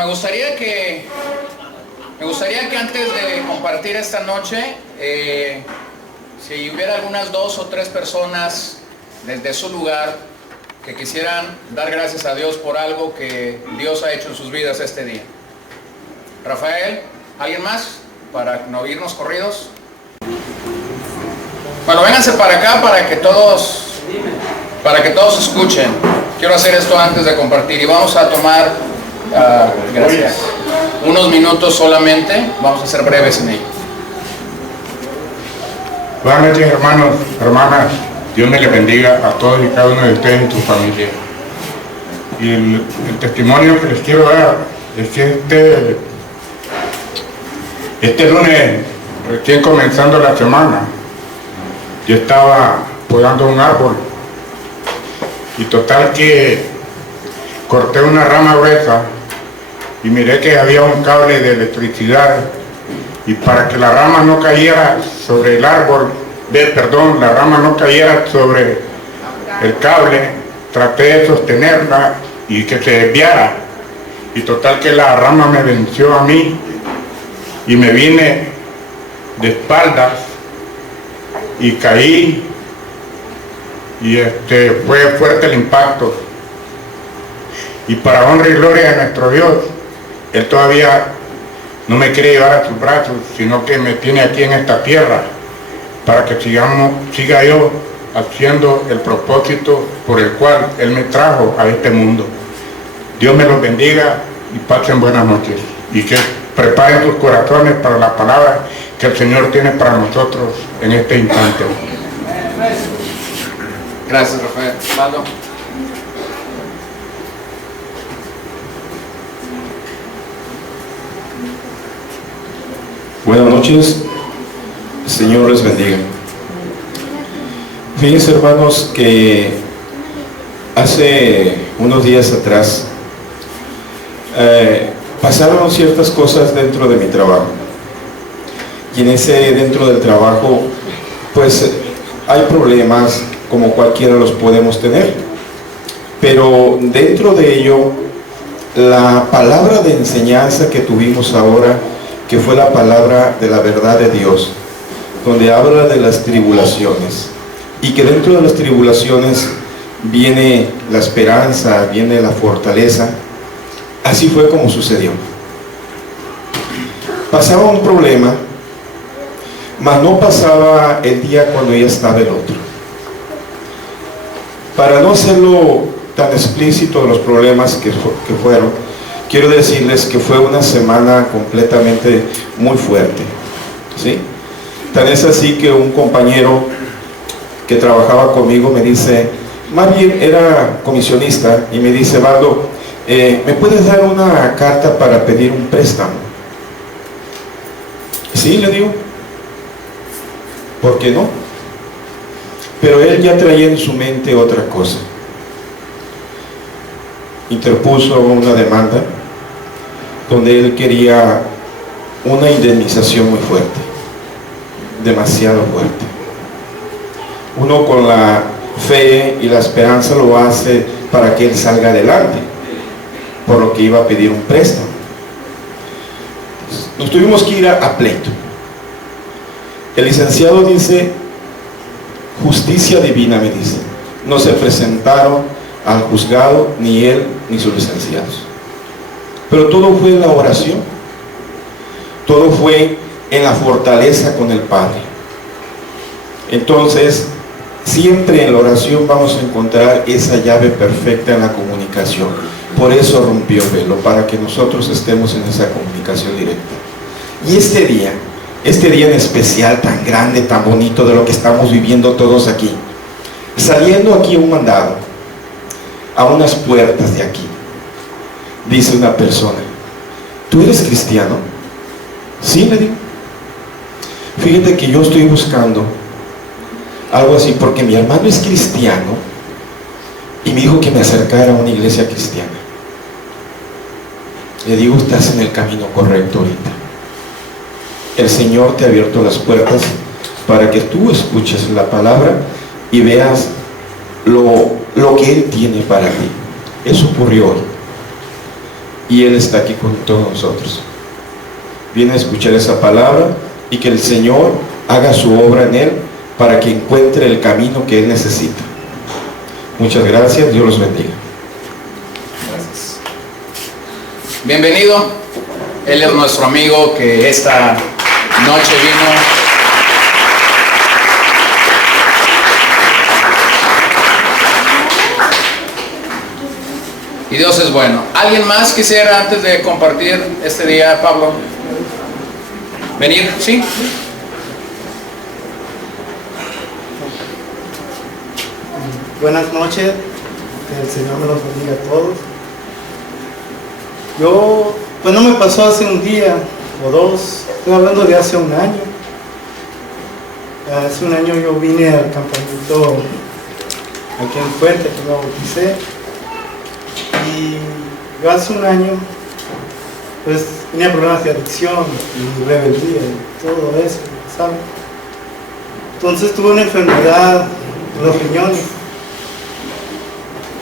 me gustaría que antes de compartir esta noche, si hubiera algunas 2 o 3 personas desde su lugar que quisieran dar gracias a Dios por algo que Dios ha hecho en sus vidas este día. Rafael, ¿alguien más? Para no irnos corridos. Bueno, vénganse para acá para que todos escuchen. Quiero hacer esto antes de compartir y vamos a tomar, gracias, unos minutos solamente. Vamos a ser breves en ello. Buenas noches, hermanos, hermanas. Dios me les bendiga a todos y cada uno de ustedes y su familia. Y el testimonio que les quiero dar es que este lunes, recién comenzando la semana, yo estaba podando un árbol y total que corté una rama gruesa y miré que había un cable de electricidad, y para que la rama no cayera sobre el árbol, la rama no cayera sobre el cable, traté de sostenerla y que se desviara, y total que la rama me venció a mí y me vine de espaldas y caí, y fue fuerte el impacto. Y para honra y gloria de nuestro Dios, Él todavía no me quiere llevar a sus brazos, sino que me tiene aquí en esta tierra para que siga yo haciendo el propósito por el cual Él me trajo a este mundo. Dios me los bendiga y pasen buenas noches, y que preparen sus corazones para la palabra que el Señor tiene para nosotros en este instante. Gracias, Rafael. Pablo. Buenas noches, Señor les bendiga. Fíjense, hermanos, que hace unos días atrás pasaron ciertas cosas dentro de mi trabajo, y dentro del trabajo pues hay problemas como cualquiera los podemos tener, pero dentro de ello la palabra de enseñanza que tuvimos ahora, que fue la palabra de la verdad de Dios, donde habla de las tribulaciones, y que dentro de las tribulaciones viene la esperanza, viene la fortaleza. Así fue como sucedió. Pasaba un problema, mas no pasaba el día cuando ya estaba el otro. Para no hacerlo tan explícito de los problemas que fueron, quiero decirles que fue una semana completamente muy fuerte, ¿sí? Tan es así que un compañero que trabajaba conmigo me dice, más bien era comisionista, y me dice, Valdo, ¿me puedes dar una carta para pedir un préstamo? Sí, le digo, ¿por qué no? Pero él ya traía en su mente otra cosa. Interpuso una demanda donde él quería una indemnización muy fuerte, demasiado fuerte. Uno con la fe y la esperanza lo hace para que él salga adelante, por lo que iba a pedir un préstamo. Nos tuvimos que ir a pleito. El licenciado dice, justicia divina, me dice, no se presentaron al juzgado ni él ni sus licenciados, pero todo fue en la oración, todo fue en la fortaleza con el Padre. Entonces siempre en la oración vamos a encontrar esa llave perfecta en la comunicación. Por eso rompió el velo, para que nosotros estemos en esa comunicación directa. Y este día en especial, tan grande, tan bonito, de lo que estamos viviendo todos aquí, saliendo aquí un mandado a unas puertas de aquí, dice una persona, ¿tú eres cristiano? Sí, le digo. Fíjate que yo estoy buscando algo así, porque mi hermano es cristiano y me dijo que me acercara a una iglesia cristiana. Le digo, estás en el camino correcto ahorita. El Señor te ha abierto las puertas para que tú escuches la palabra y veas lo que Él tiene para ti. Eso ocurrió hoy. y Él está aquí con todos nosotros. Viene a escuchar esa palabra y que el Señor haga su obra en él para que encuentre el camino que él necesita. Muchas gracias, Dios los bendiga. Gracias. Bienvenido. Él es nuestro amigo que esta noche vino. Y Dios es bueno. ¿Alguien más quisiera, antes de compartir este día, Pablo, venir? ¿Sí? Buenas noches, que el Señor me los bendiga a todos. Yo, pues no me pasó hace un día o dos, estoy hablando de hace un año. Hace un año yo vine al campamento aquí en Fuente, que me bauticé. Y yo hace un año, pues tenía problemas de adicción y rebeldía y todo eso, ¿sabes? Entonces tuve una enfermedad en los riñones.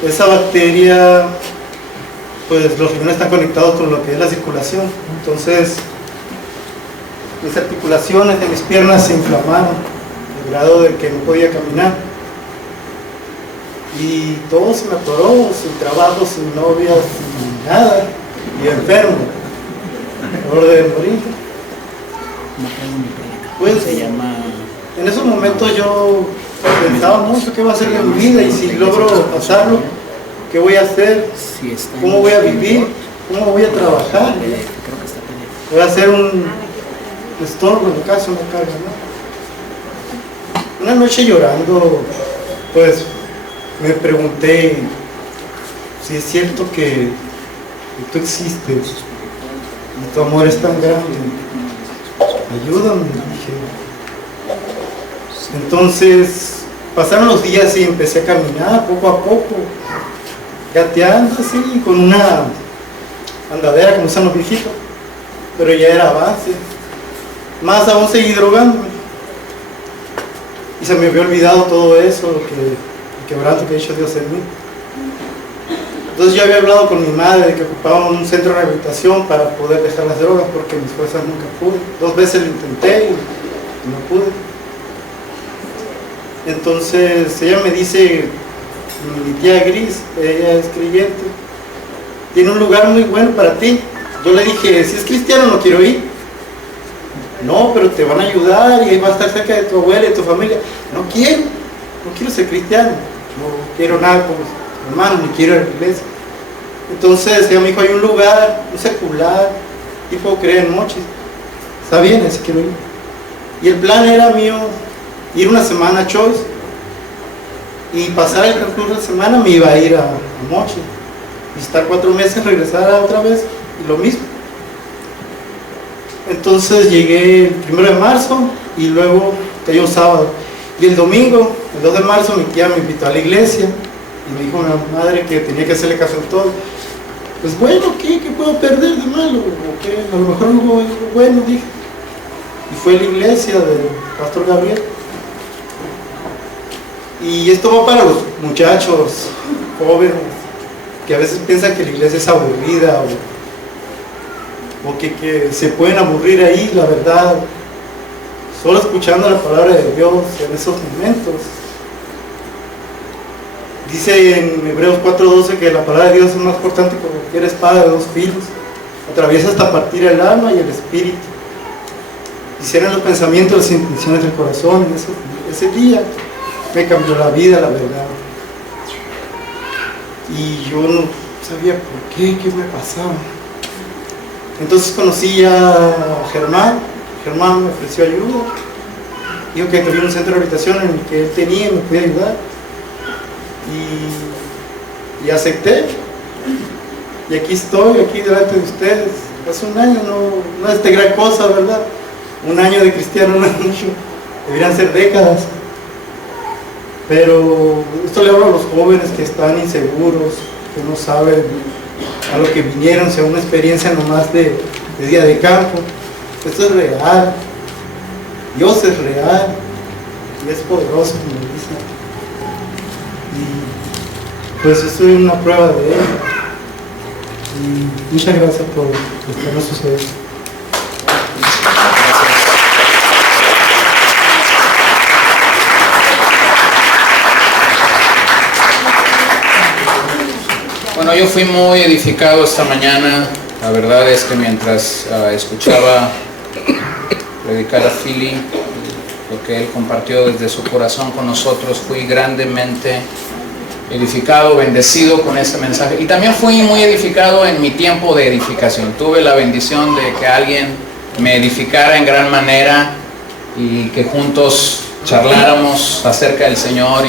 Esa bacteria, pues los riñones están conectados con lo que es la circulación. Entonces, mis articulaciones de mis piernas se inflamaron, al grado de que no podía caminar. Y todo se me atoró, sin trabajo, sin novia, sin nada, y enfermo, al borde de morir. Pues, en esos momentos yo pensaba mucho qué va a hacer de mi vida y si logro pasarlo, qué voy a hacer, cómo voy a vivir, cómo voy a trabajar. Voy a hacer un estorbo en casa, una carga, ¿no? Una noche llorando, pues me pregunté si es cierto que tú existes y tu amor es tan grande. Ayúdame, dije. Entonces pasaron los días y empecé a caminar poco a poco, gateando así, con una andadera como usan los viejitos, pero ya era avance. Más aún seguí drogándome. Y se me había olvidado todo eso, el quebranto que ha hecho Dios en mí. Entonces yo había hablado con mi madre de que ocupaba un centro de rehabilitación para poder dejar las drogas, porque mis fuerzas nunca pude. 2 veces lo intenté y no pude. Entonces ella me dice, mi tía Gris, ella es creyente, tiene un lugar muy bueno para ti. Yo le dije, si es cristiano no quiero ir. No, pero te van a ayudar y va a estar cerca de tu abuela y de tu familia. No quiero ser cristiano, no quiero nada con mis hermanos, ni quiero ir a la iglesia. Entonces ella me dijo, hay un lugar, un secular, tipo creer en Mochis. Está bien, así quiero ir. Y el plan era mío ir una semana a Choice y pasar el transcurso de la semana me iba a ir a Mochis y estar 4 meses, regresar otra vez y lo mismo. Entonces llegué el 1 de marzo y luego cayó sábado. Y el domingo, el 2 de marzo, mi tía me invitó a la iglesia y me dijo mi madre que tenía que hacerle caso en todo. Pues bueno, ¿qué puedo perder de malo? ¿O qué? A lo mejor algo bueno, dije. Y fue a la iglesia del pastor Gabriel. Y esto va para los muchachos jóvenes que a veces piensan que la iglesia es aburrida o que se pueden aburrir ahí, la verdad. Solo escuchando la palabra de Dios en esos momentos. Dice en Hebreos 4:12 que la palabra de Dios es más cortante que cualquier espada de 2 filos. Atraviesa hasta partir el alma y el espíritu. Discierne los pensamientos, las intenciones del corazón. Ese día me cambió la vida, la verdad. Y yo no sabía por qué me pasaba. Entonces conocí a Germán. Germán me ofreció ayuda. Dijo que había un centro de rehabilitación en el que él tenía y me podía ayudar. Y acepté. Y aquí estoy, aquí delante de ustedes. Hace un año, no es de gran cosa, ¿verdad? Un año de cristiano no es mucho. Deberían ser décadas. Pero esto le hablo a los jóvenes que están inseguros, que no saben a lo que vinieron, sea una experiencia nomás de día de campo. Esto es real. Dios es real y es poderoso, como dicen. Y pues yo soy una prueba de él. Y muchas gracias por estarnos sucediendo. Bueno, yo fui muy edificado esta mañana. La verdad es que mientras escuchaba predicar a Philly, lo que él compartió desde su corazón con nosotros, fui grandemente edificado, bendecido con este mensaje. Y también fui muy edificado en mi tiempo de edificación. Tuve la bendición de que alguien me edificara en gran manera y que juntos charláramos acerca del Señor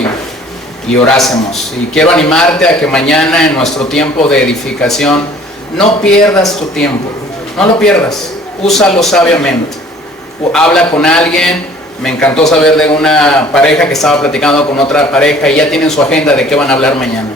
y orásemos. Y quiero animarte a que mañana, en nuestro tiempo de edificación, no pierdas tu tiempo, no lo pierdas, úsalo sabiamente. Habla con alguien. Me encantó saber de una pareja que estaba platicando con otra pareja y ya tienen su agenda de qué van a hablar mañana.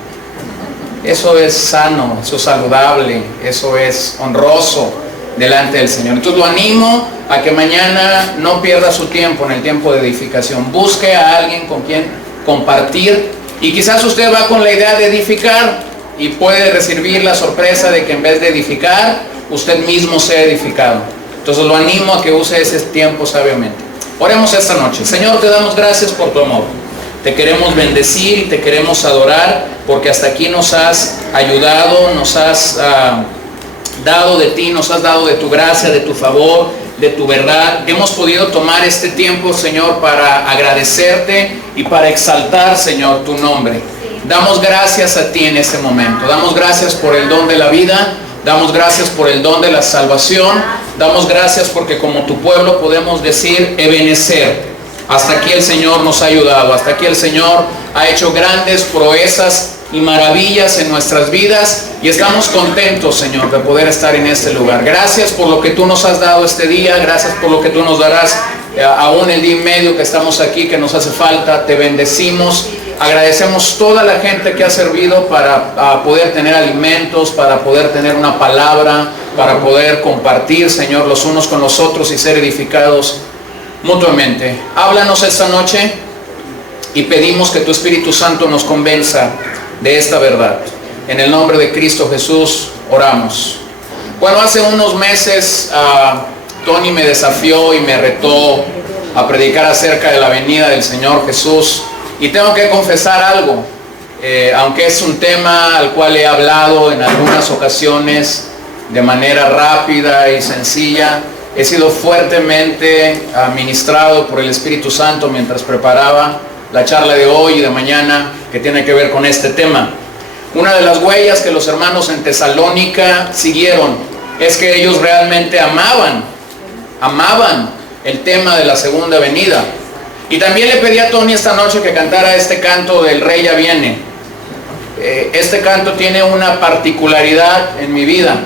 Eso es sano, eso es saludable, eso es honroso delante del Señor. Entonces lo animo a que mañana no pierda su tiempo en el tiempo de edificación. Busque a alguien con quien compartir, y quizás usted va con la idea de edificar y puede recibir la sorpresa de que en vez de edificar, usted mismo sea edificado. Entonces lo animo a que use ese tiempo sabiamente. Oremos esta noche. Señor, te damos gracias por tu amor. Te queremos bendecir y te queremos adorar, porque hasta aquí nos has ayudado, nos has dado de ti, nos has dado de tu gracia, de tu favor, de tu verdad. Hemos podido tomar este tiempo, Señor, para agradecerte y para exaltar, Señor, tu nombre. Damos gracias a ti en este momento. Damos gracias por el don de la vida. Damos gracias por el don de la salvación. Damos gracias porque como tu pueblo podemos decir Ebenezer. Hasta aquí el Señor nos ha ayudado. Hasta aquí el Señor ha hecho grandes proezas y maravillas en nuestras vidas. Y estamos contentos, Señor, de poder estar en este lugar. Gracias por lo que tú nos has dado este día. Gracias por lo que tú nos darás aún el día y medio que estamos aquí, que nos hace falta. Te bendecimos. Agradecemos toda la gente que ha servido para poder tener alimentos, para poder tener una palabra, para poder compartir, Señor, los unos con los otros y ser edificados mutuamente. Háblanos esta noche y pedimos que tu Espíritu Santo nos convenza de esta verdad. En el nombre de Cristo Jesús oramos. Bueno, hace unos meses Tony me desafió y me retó a predicar acerca de la venida del Señor Jesús. Y tengo que confesar algo, aunque es un tema al cual he hablado en algunas ocasiones de manera rápida y sencilla, he sido fuertemente ministrado por el Espíritu Santo mientras preparaba la charla de hoy y de mañana que tiene que ver con este tema. Una de las huellas que los hermanos en Tesalónica siguieron es que ellos realmente amaban el tema de la segunda venida. Y también le pedí a Tony esta noche que cantara este canto del Rey ya viene. Este canto tiene una particularidad en mi vida.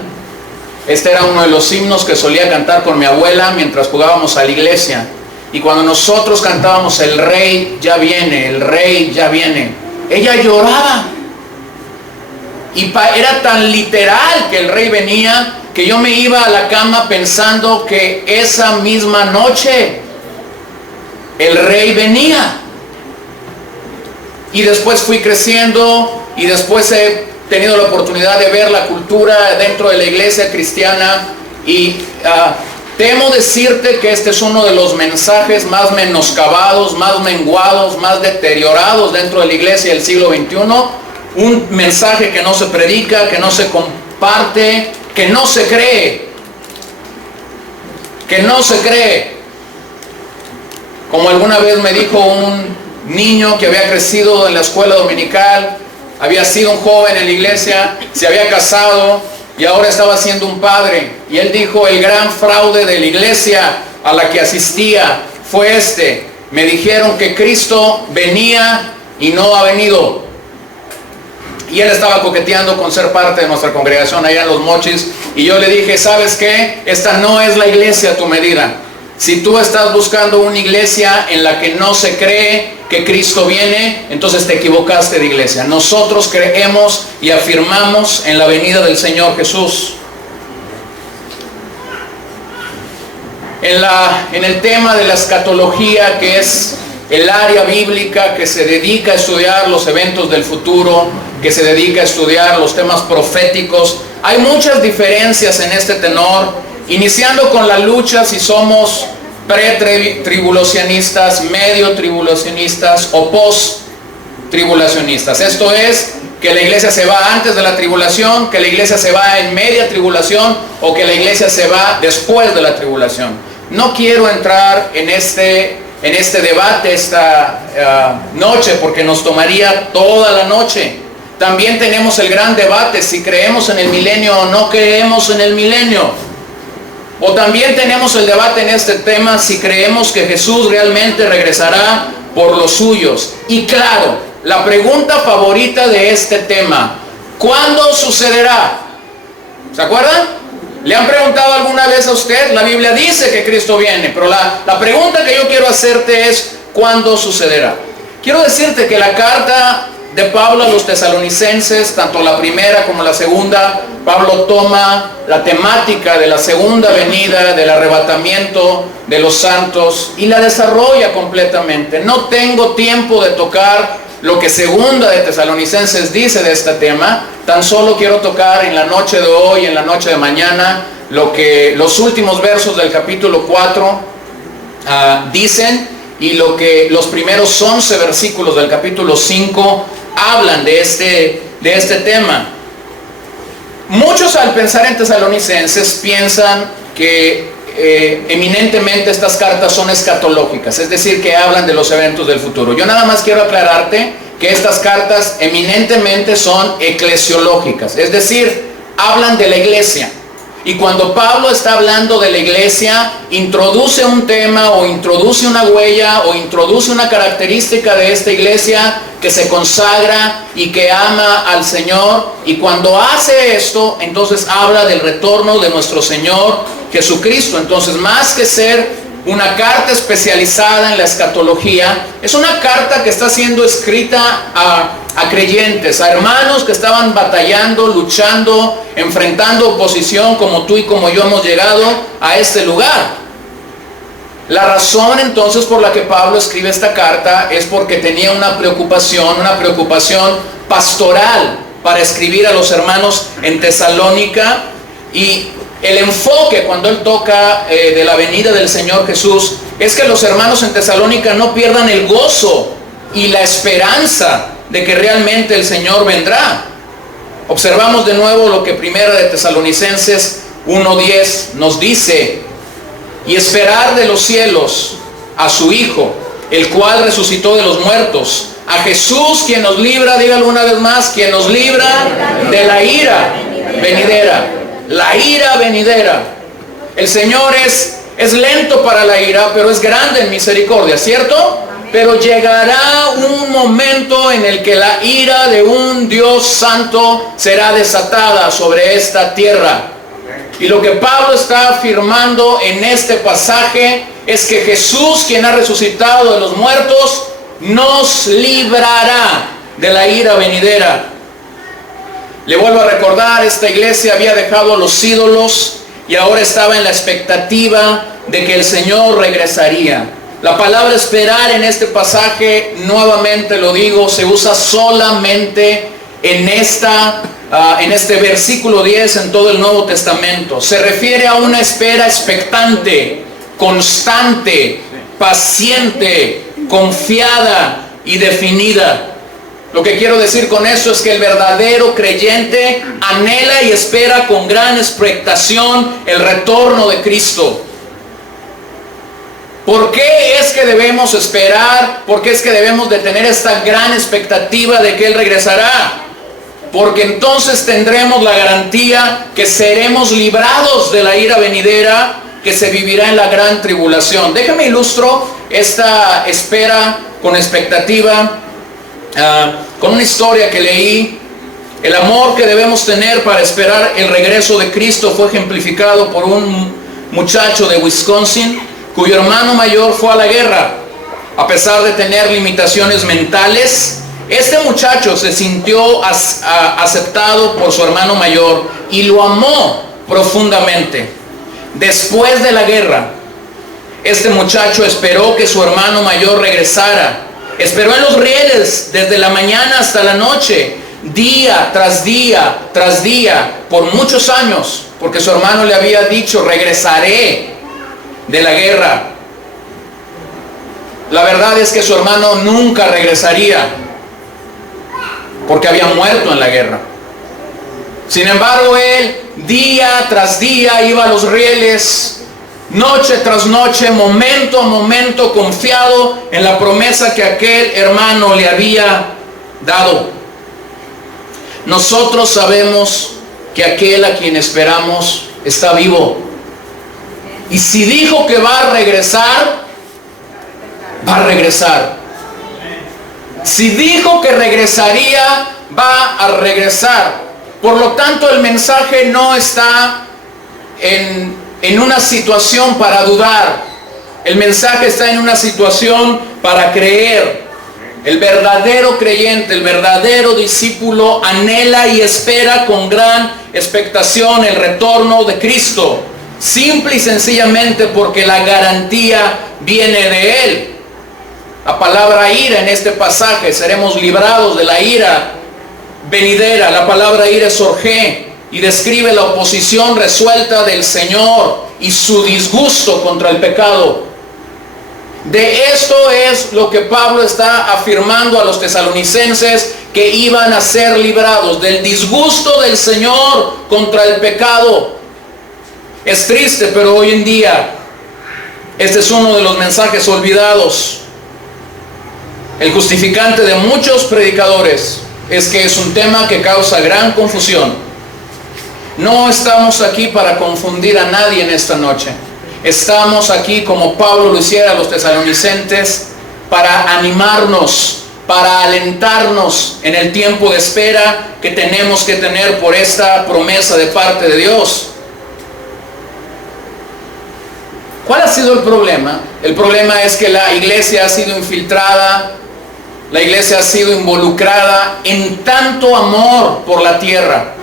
Este era uno de los himnos que solía cantar con mi abuela mientras jugábamos a la iglesia. Y cuando nosotros cantábamos el Rey ya viene, el Rey ya viene, ella lloraba. Y era tan literal que el Rey venía, que yo me iba a la cama pensando que esa misma noche el Rey venía. Y después fui creciendo y después he tenido la oportunidad de ver la cultura dentro de la iglesia cristiana y temo decirte que este es uno de los mensajes más menoscabados, más menguados, más deteriorados dentro de la iglesia del siglo XXI. Un mensaje que no se predica, que no se comparte, que no se cree. Que no se cree. Como alguna vez me dijo un niño que había crecido en la escuela dominical, había sido un joven en la iglesia, se había casado y ahora estaba siendo un padre. Y él dijo, el gran fraude de la iglesia a la que asistía fue este. Me dijeron que Cristo venía y no ha venido. Y él estaba coqueteando con ser parte de nuestra congregación allá en Los Mochis. Y yo le dije, ¿sabes qué? Esta no es la iglesia a tu medida. Si tú estás buscando una iglesia en la que no se cree que Cristo viene, entonces te equivocaste de iglesia. Nosotros creemos y afirmamos en la venida del Señor Jesús. En el tema de la escatología, que es el área bíblica que se dedica a estudiar los eventos del futuro, que se dedica a estudiar los temas proféticos. Hay muchas diferencias en este tenor, iniciando con la lucha si somos pre-tribulacionistas, medio tribulacionistas o post-tribulacionistas. Esto es, que la iglesia se va antes de la tribulación, que la iglesia se va en media tribulación o que la iglesia se va después de la tribulación. No quiero entrar en este debate esta noche porque nos tomaría toda la noche. También tenemos el gran debate si creemos en el milenio o no creemos en el milenio. O también tenemos el debate en este tema si creemos que Jesús realmente regresará por los suyos. Y claro, la pregunta favorita de este tema: ¿cuándo sucederá? ¿Se acuerdan? ¿Le han preguntado alguna vez a usted? La Biblia dice que Cristo viene, pero la pregunta que yo quiero hacerte es: ¿cuándo sucederá? Quiero decirte que la carta de Pablo a los tesalonicenses, tanto la primera como la segunda, Pablo toma la temática de la segunda venida, del arrebatamiento de los santos, y la desarrolla completamente. No tengo tiempo de tocar lo que segunda de Tesalonicenses dice de este tema. Tan solo quiero tocar en la noche de hoy, en la noche de mañana, lo que los últimos versos del capítulo 4 dicen, y lo que los primeros 11 versículos del capítulo 5 hablan de este tema. Muchos, al pensar en Tesalonicenses, piensan que eminentemente estas cartas son escatológicas, es decir, que hablan de los eventos del futuro. Yo nada más quiero aclararte que estas cartas eminentemente son eclesiológicas, es decir, hablan de la iglesia. Y cuando Pablo está hablando de la iglesia, introduce un tema o introduce una huella o introduce una característica de esta iglesia que se consagra y que ama al Señor. Y cuando hace esto, entonces habla del retorno de nuestro Señor Jesucristo. Entonces, más que ser una carta especializada en la escatología, es una carta que está siendo escrita a creyentes, a hermanos que estaban batallando, luchando, enfrentando oposición, como tú y como yo hemos llegado a este lugar. La razón entonces por la que Pablo escribe esta carta es porque tenía una preocupación pastoral para escribir a los hermanos en Tesalónica. Y el enfoque cuando él toca de la venida del Señor Jesús es que los hermanos en Tesalónica no pierdan el gozo y la esperanza de que realmente el Señor vendrá. Observamos de nuevo lo que primera de Tesalonicenses 1:10 nos dice: y esperar de los cielos a su Hijo, el cual resucitó de los muertos, a Jesús, quien nos libra, dígalo una vez más, quien nos libra de la ira venidera. La ira venidera. El Señor es lento para la ira, pero es grande en misericordia, ¿cierto? Pero llegará un momento en el que la ira de un Dios santo será desatada sobre esta tierra. Y lo que Pablo está afirmando en este pasaje es que Jesús, quien ha resucitado de los muertos, nos librará de la ira venidera. Le vuelvo a recordar, esta iglesia había dejado a los ídolos y ahora estaba en la expectativa de que el Señor regresaría. La palabra esperar en este pasaje, nuevamente lo digo, se usa solamente en este versículo 10 en todo el Nuevo Testamento. Se refiere a una espera expectante, constante, paciente, confiada y definida. Lo que quiero decir con eso es que el verdadero creyente anhela y espera con gran expectación el retorno de Cristo. ¿Por qué es que debemos esperar? ¿Por qué es que debemos de tener esta gran expectativa de que Él regresará? Porque entonces tendremos la garantía que seremos librados de la ira venidera que se vivirá en la gran tribulación. Déjame ilustro esta espera con expectativa con una historia que leí. El amor que debemos tener para esperar el regreso de Cristo fue ejemplificado por un muchacho de Wisconsin cuyo hermano mayor fue a la guerra. A pesar de tener limitaciones mentales, este muchacho se sintió aceptado por su hermano mayor y lo amó profundamente. Después de la guerra, este muchacho esperó que su hermano mayor regresara. Esperó en los rieles desde la mañana hasta la noche, día tras día tras día, por muchos años, porque su hermano le había dicho: regresaré de la guerra. La verdad es que su hermano nunca regresaría, porque había muerto en la guerra. Sin embargo, él día tras día iba a los rieles, noche tras noche, momento a momento, confiado en la promesa que aquel hermano le había dado. Nosotros sabemos que aquel a quien esperamos está vivo. Y si dijo que va a regresar, va a regresar. Si dijo que regresaría, va a regresar. Por lo tanto, el mensaje no está en una situación para dudar. El mensaje está en una situación para creer. El verdadero creyente, el verdadero discípulo anhela y espera con gran expectación el retorno de Cristo. Simple y sencillamente porque la garantía viene de Él. La palabra ira en este pasaje, seremos librados de la ira venidera. La palabra ira es orgé y describe la oposición resuelta del Señor y su disgusto contra el pecado. De esto es lo que Pablo está afirmando a los tesalonicenses, que iban a ser librados del disgusto del Señor contra el pecado. Es triste, pero hoy en día este es uno de los mensajes olvidados. El justificante de muchos predicadores es que es un tema que causa gran confusión. No estamos aquí para confundir a nadie en esta noche. Estamos aquí, como Pablo lo hiciera a los tesalonicenses, para animarnos, para alentarnos en el tiempo de espera que tenemos que tener por esta promesa de parte de Dios. ¿Cuál ha sido el problema? El problema es que la iglesia ha sido infiltrada, la iglesia ha sido involucrada en tanto amor por la tierra,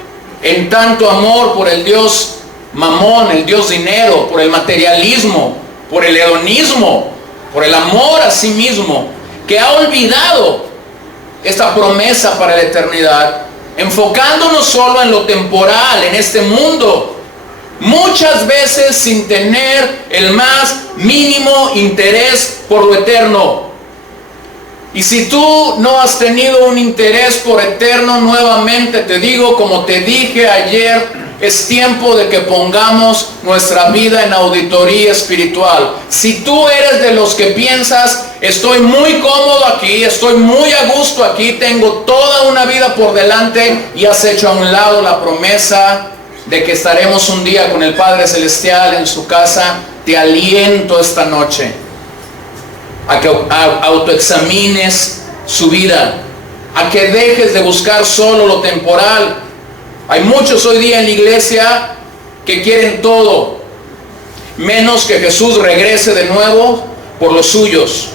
en tanto amor por el Dios Mamón, el Dios dinero, por el materialismo, por el hedonismo, por el amor a sí mismo, que ha olvidado esta promesa para la eternidad, enfocándonos solo en lo temporal, en este mundo, muchas veces sin tener el más mínimo interés por lo eterno. Y si tú no has tenido un interés por eterno, nuevamente te digo, como te dije ayer, es tiempo de que pongamos nuestra vida en auditoría espiritual. Si tú eres de los que piensas: estoy muy cómodo aquí, estoy muy a gusto aquí, tengo toda una vida por delante, y has hecho a un lado la promesa de que estaremos un día con el Padre Celestial en su casa, te aliento esta noche a que autoexamines su vida, a que dejes de buscar solo lo temporal. Hay muchos hoy día en la iglesia que quieren todo, menos que Jesús regrese de nuevo por los suyos.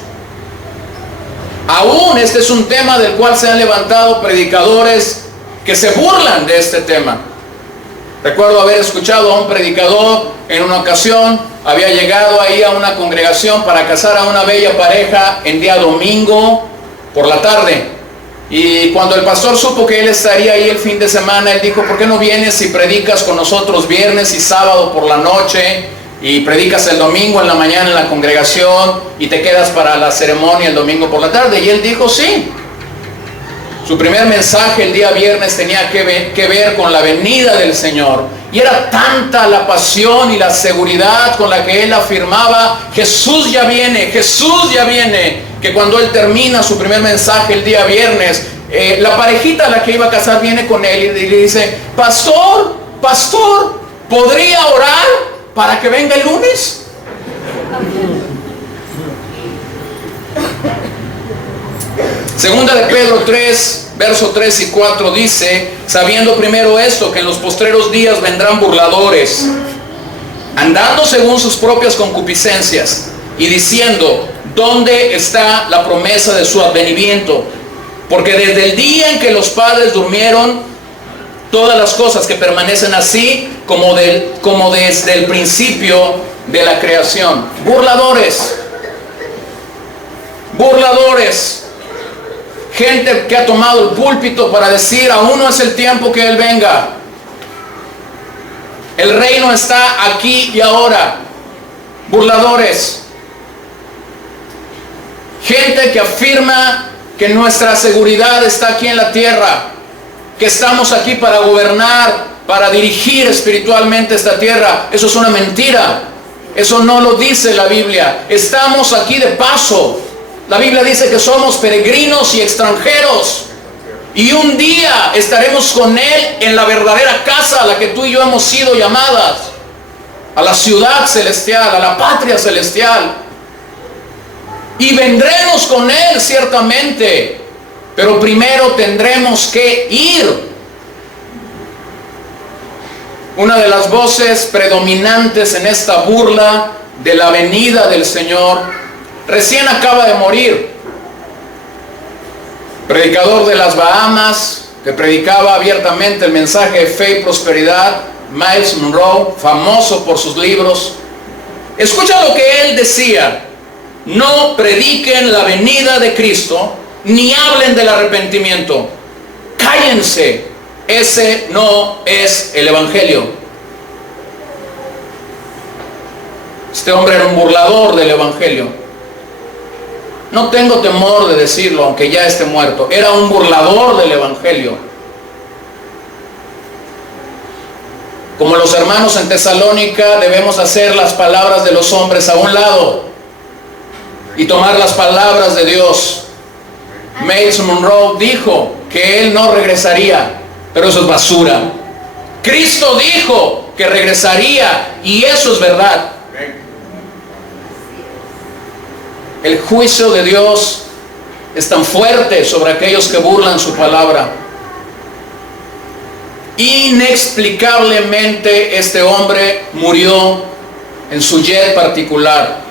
Aún este es un tema del cual se han levantado predicadores que se burlan de este tema. Recuerdo haber escuchado a un predicador en una ocasión, había llegado ahí a una congregación para casar a una bella pareja en día domingo por la tarde. Y cuando el pastor supo que él estaría ahí el fin de semana, él dijo: ¿por qué no vienes y predicas con nosotros viernes y sábado por la noche? Y predicas el domingo en la mañana en la congregación y te quedas para la ceremonia el domingo por la tarde. Y él dijo sí. Su primer mensaje el día viernes tenía que ver con la venida del Señor. Y era tanta la pasión y la seguridad con la que él afirmaba: Jesús ya viene, que cuando él termina su primer mensaje el día viernes, la parejita a la que iba a casar viene con él y le dice: pastor, ¿podría orar para que venga el lunes? Segunda de Pedro 3, verso 3 y 4 dice: sabiendo primero esto, que en los postreros días vendrán burladores, andando según sus propias concupiscencias, y diciendo: ¿dónde está la promesa de su advenimiento? Porque desde el día en que los padres durmieron, todas las cosas que permanecen así, como desde el principio de la creación. Burladores. Burladores. Gente que ha tomado el púlpito para decir, aún no es el tiempo que Él venga. El reino está aquí y ahora. Burladores. Gente que afirma que nuestra seguridad está aquí en la tierra, que estamos aquí para gobernar, para dirigir espiritualmente esta tierra. Eso es una mentira. Eso no lo dice la Biblia. Estamos aquí de paso. La Biblia dice que somos peregrinos y extranjeros. Y un día estaremos con Él en la verdadera casa a la que tú y yo hemos sido llamadas. A la ciudad celestial, a la patria celestial. Y vendremos con Él ciertamente. Pero primero tendremos que ir. Una de las voces predominantes en esta burla de la venida del Señor recién acaba de morir. Predicador de las Bahamas, que predicaba abiertamente el mensaje de fe y prosperidad, Myles Munroe, famoso por sus libros. Escucha lo que él decía: no prediquen la venida de Cristo, ni hablen del arrepentimiento. Cállense, ese no es el Evangelio. Este hombre era un burlador del Evangelio. No tengo temor de decirlo, aunque ya esté muerto. Era un burlador del Evangelio. Como los hermanos en Tesalónica, debemos hacer las palabras de los hombres a un lado y tomar las palabras de Dios. Myles Munroe dijo que él no regresaría, pero eso es basura. Cristo dijo que regresaría, y eso es verdad. El juicio de Dios es tan fuerte sobre aquellos que burlan su palabra. Inexplicablemente este hombre murió en su jet particular,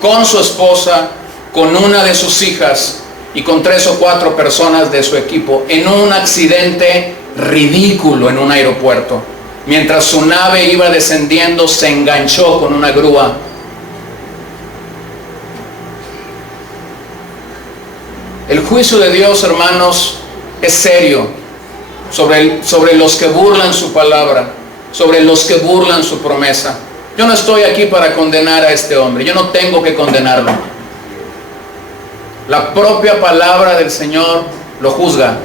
con su esposa, con una de sus hijas y con 3 o 4 personas de su equipo, en un accidente ridículo en un aeropuerto. Mientras su nave iba descendiendo, se enganchó con una grúa. El juicio de Dios, hermanos, es serio sobre los que burlan su palabra, sobre los que burlan su promesa. Yo no estoy aquí para condenar a este hombre, yo no tengo que condenarlo. La propia palabra del Señor lo juzga.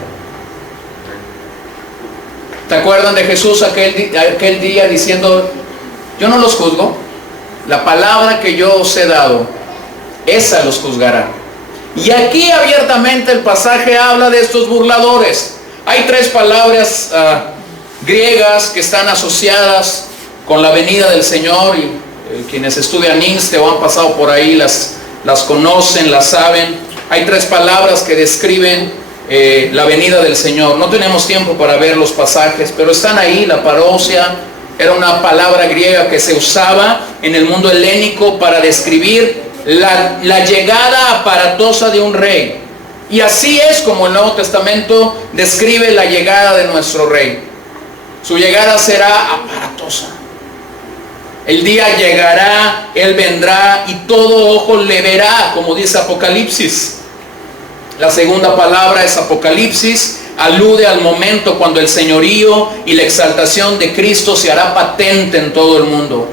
¿Te acuerdan de Jesús aquel día diciendo: yo no los juzgo, la palabra que yo os he dado, esa los juzgará? Y aquí abiertamente el pasaje habla de estos burladores. Hay 3 palabras griegas que están asociadas con la venida del Señor, y quienes estudian INSTE o han pasado por ahí las conocen, las saben. Hay 3 palabras que describen la venida del Señor. No tenemos tiempo para ver los pasajes, pero están ahí. La parousia era una palabra griega que se usaba en el mundo helénico para describir la llegada aparatosa de un rey. Y así es como el Nuevo Testamento describe la llegada de nuestro rey. Su llegada será aparatosa. El día llegará, Él vendrá y todo ojo le verá, como dice Apocalipsis. La segunda palabra es Apocalipsis, alude al momento cuando el señorío y la exaltación de Cristo se hará patente en todo el mundo.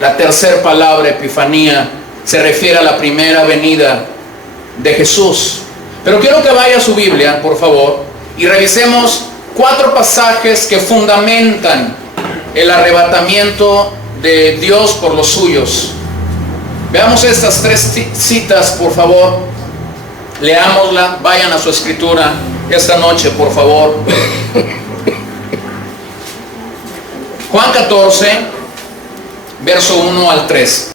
La tercera palabra, Epifanía, se refiere a la primera venida de Jesús. Pero quiero que vaya a su Biblia, por favor, y revisemos 4 pasajes que fundamentan el arrebatamiento de Dios por los suyos. Veamos estas 3 citas, por favor. Leámosla, vayan a su escritura esta noche, por favor. Juan 14, verso 1 al 3.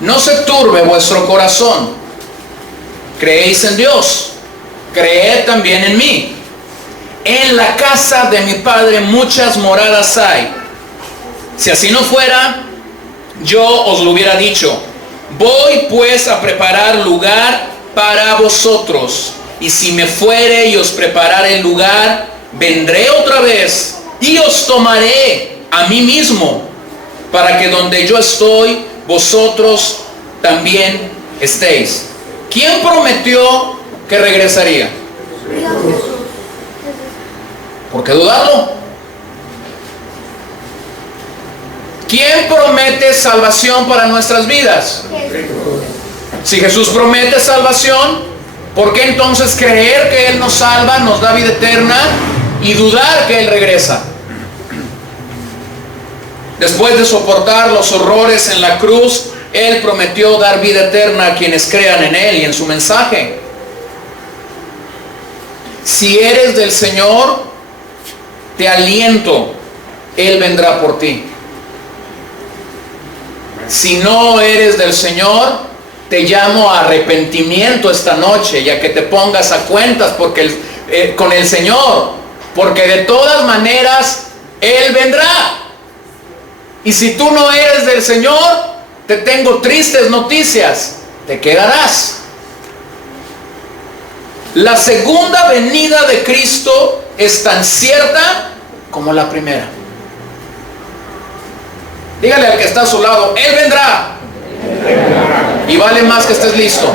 No se turbe vuestro corazón. Creéis en Dios, creed también en mí. En la casa de mi Padre muchas moradas hay. Si así no fuera, yo os lo hubiera dicho. Voy pues a preparar lugar para vosotros. Y si me fuere y os preparare el lugar, vendré otra vez y os tomaré a mí mismo, para que donde yo estoy, vosotros también estéis. ¿Quién prometió que regresaría? ¿Por qué dudarlo? ¿Quién promete salvación para nuestras vidas? Si Jesús promete salvación, ¿por qué entonces creer que Él nos salva, nos da vida eterna y dudar que Él regresa? Después de soportar los horrores en la cruz, Él prometió dar vida eterna a quienes crean en Él y en su mensaje. Si eres del Señor, te aliento, Él vendrá por ti. Si no eres del Señor, te llamo a arrepentimiento esta noche y a que te pongas a cuentas con el Señor, porque de todas maneras Él vendrá. Y si tú no eres del Señor, te tengo tristes noticias, te quedarás. La segunda venida de Cristo es tan cierta como la primera. Dígale al que está a su lado, Él vendrá. Y vale más que estés listo.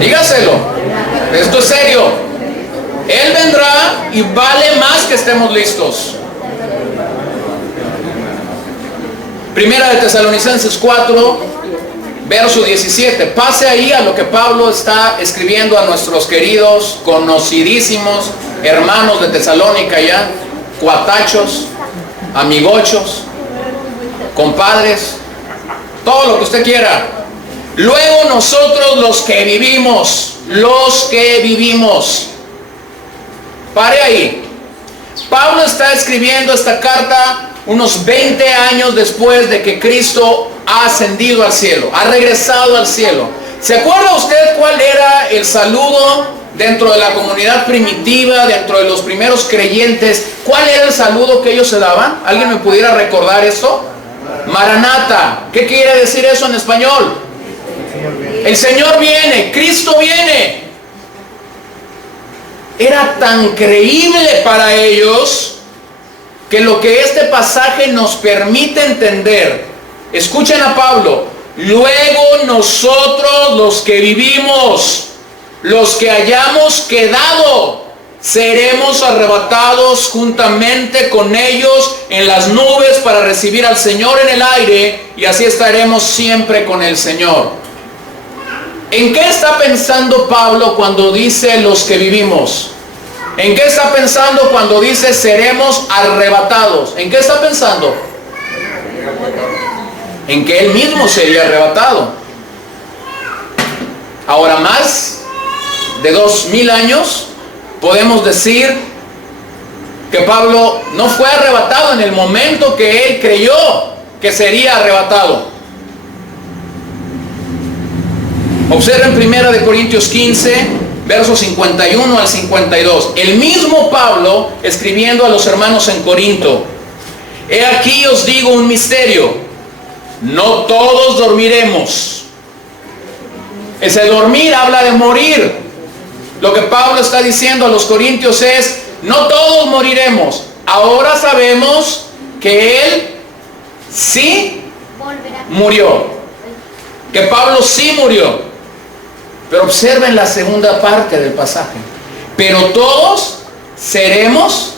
Dígaselo. Esto es serio. Él vendrá y vale más que estemos listos. Primera de Tesalonicenses 4, verso 17. Pase ahí a lo que Pablo está escribiendo a nuestros queridos, conocidísimos hermanos de Tesalónica ya, cuatachos, amigochos, compadres, todo lo que usted quiera. Luego nosotros los que vivimos. Pare ahí. Pablo está escribiendo esta carta unos 20 años después de que Cristo ha ascendido al cielo, ha regresado al cielo. ¿Se acuerda usted cuál era el saludo dentro de la comunidad primitiva, dentro de los primeros creyentes? ¿Cuál era el saludo que ellos se daban? ¿Alguien me pudiera recordar eso? Maranata. ¿Qué quiere decir eso en español? El Señor viene, Cristo viene. Era tan creíble para ellos que lo que este pasaje nos permite entender, escuchen a Pablo, luego nosotros los que vivimos, los que hayamos quedado, seremos arrebatados juntamente con ellos en las nubes para recibir al Señor en el aire, y así estaremos siempre con el Señor. ¿En qué está pensando Pablo cuando dice los que vivimos? ¿En qué está pensando cuando dice seremos arrebatados? ¿En qué está pensando? En que Él mismo sería arrebatado. Ahora, más de 2000 años, podemos decir que Pablo no fue arrebatado en el momento que él creyó que sería arrebatado. Observen 1 Corintios 15, versos 51 al 52. El mismo Pablo escribiendo a los hermanos en Corinto: he aquí os digo un misterio, no todos dormiremos. Ese dormir habla de morir. Lo que Pablo está diciendo a los corintios es: no todos moriremos. Ahora sabemos que él sí murió, que Pablo sí murió. Pero observen la segunda parte del pasaje: pero todos seremos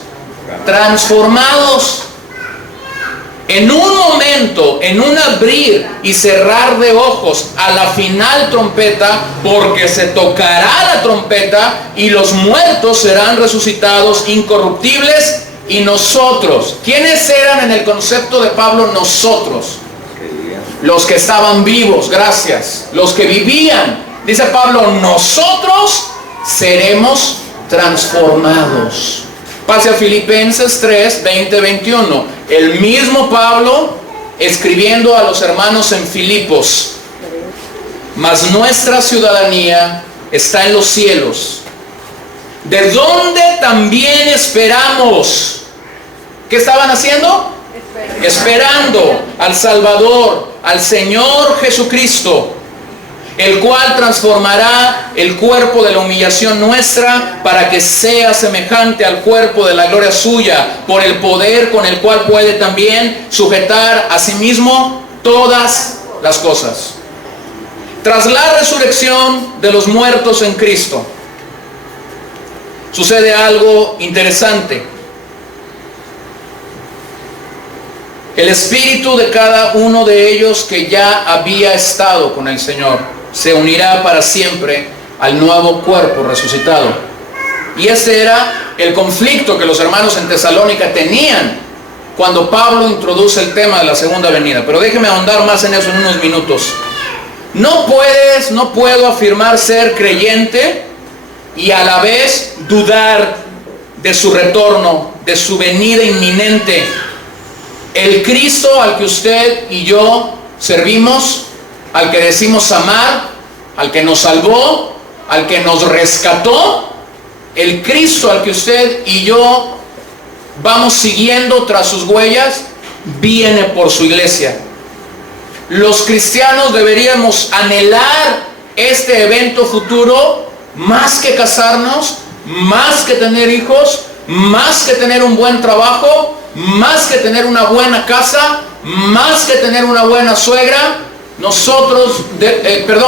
transformados en un momento, en un abrir y cerrar de ojos, a la final trompeta, porque se tocará la trompeta y los muertos serán resucitados incorruptibles, y nosotros, ¿quiénes eran en el concepto de Pablo nosotros? Los que estaban vivos, gracias, los que vivían. Dice Pablo, nosotros seremos transformados. Pase a Filipenses 3, 20, 21. El mismo Pablo escribiendo a los hermanos en Filipos: mas nuestra ciudadanía está en los cielos, de donde también esperamos. ¿Qué estaban haciendo? Esperando al Salvador, al Señor Jesucristo, el cual transformará el cuerpo de la humillación nuestra para que sea semejante al cuerpo de la gloria suya, por el poder con el cual puede también sujetar a sí mismo todas las cosas. Tras la resurrección de los muertos en Cristo, sucede algo interesante. El espíritu de cada uno de ellos que ya había estado con el Señor se unirá para siempre al nuevo cuerpo resucitado. Y ese era el conflicto que los hermanos en Tesalónica tenían cuando Pablo introduce el tema de la segunda venida. Pero déjeme ahondar más en eso en unos minutos. No puedo afirmar ser creyente y a la vez dudar de su retorno, de su venida inminente. El Cristo al que usted y yo servimos, al que decimos amar, al que nos salvó, al que nos rescató, el Cristo al que usted y yo vamos siguiendo tras sus huellas, viene por su iglesia. Los cristianos deberíamos anhelar este evento futuro más que casarnos, más que tener hijos, más que tener un buen trabajo, más que tener una buena casa, más que tener una buena suegra,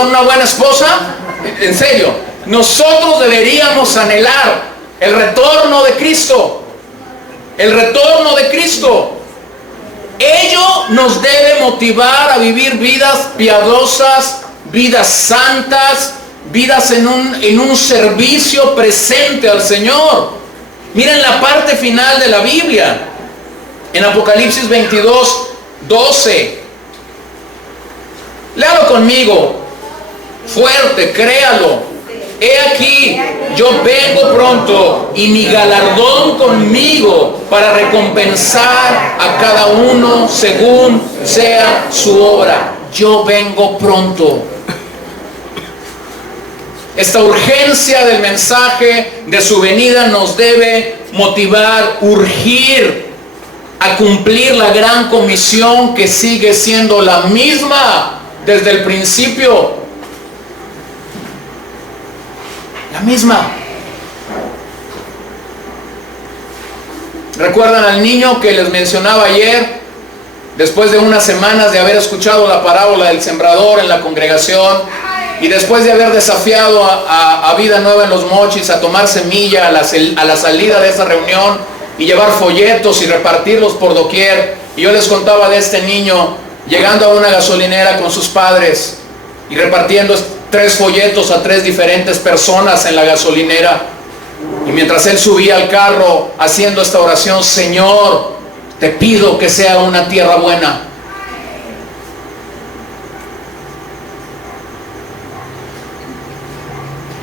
una buena esposa. En serio, nosotros deberíamos anhelar el retorno de Cristo. El retorno de Cristo. Ello nos debe motivar a vivir vidas piadosas, vidas santas, vidas en un servicio presente al Señor. Miren la parte final de la Biblia. En Apocalipsis 22, 12. Léalo conmigo. Fuerte, créalo. He aquí, yo vengo pronto y mi galardón conmigo para recompensar a cada uno según sea su obra. Yo vengo pronto. Esta urgencia del mensaje de su venida nos debe motivar, urgir a cumplir la gran comisión que sigue siendo la misma desde el principio. La misma. ¿Recuerdan al niño que les mencionaba ayer? Después de unas semanas de haber escuchado la parábola del sembrador en la congregación y después de haber desafiado a Vida Nueva en Los Mochis a tomar semilla a la salida de esa reunión y llevar folletos y repartirlos por doquier, y yo les contaba de este niño llegando a una gasolinera con sus padres y repartiendo 3 folletos a 3 diferentes personas en la gasolinera, y mientras él subía al carro haciendo esta oración: Señor, te pido que sea una tierra buena.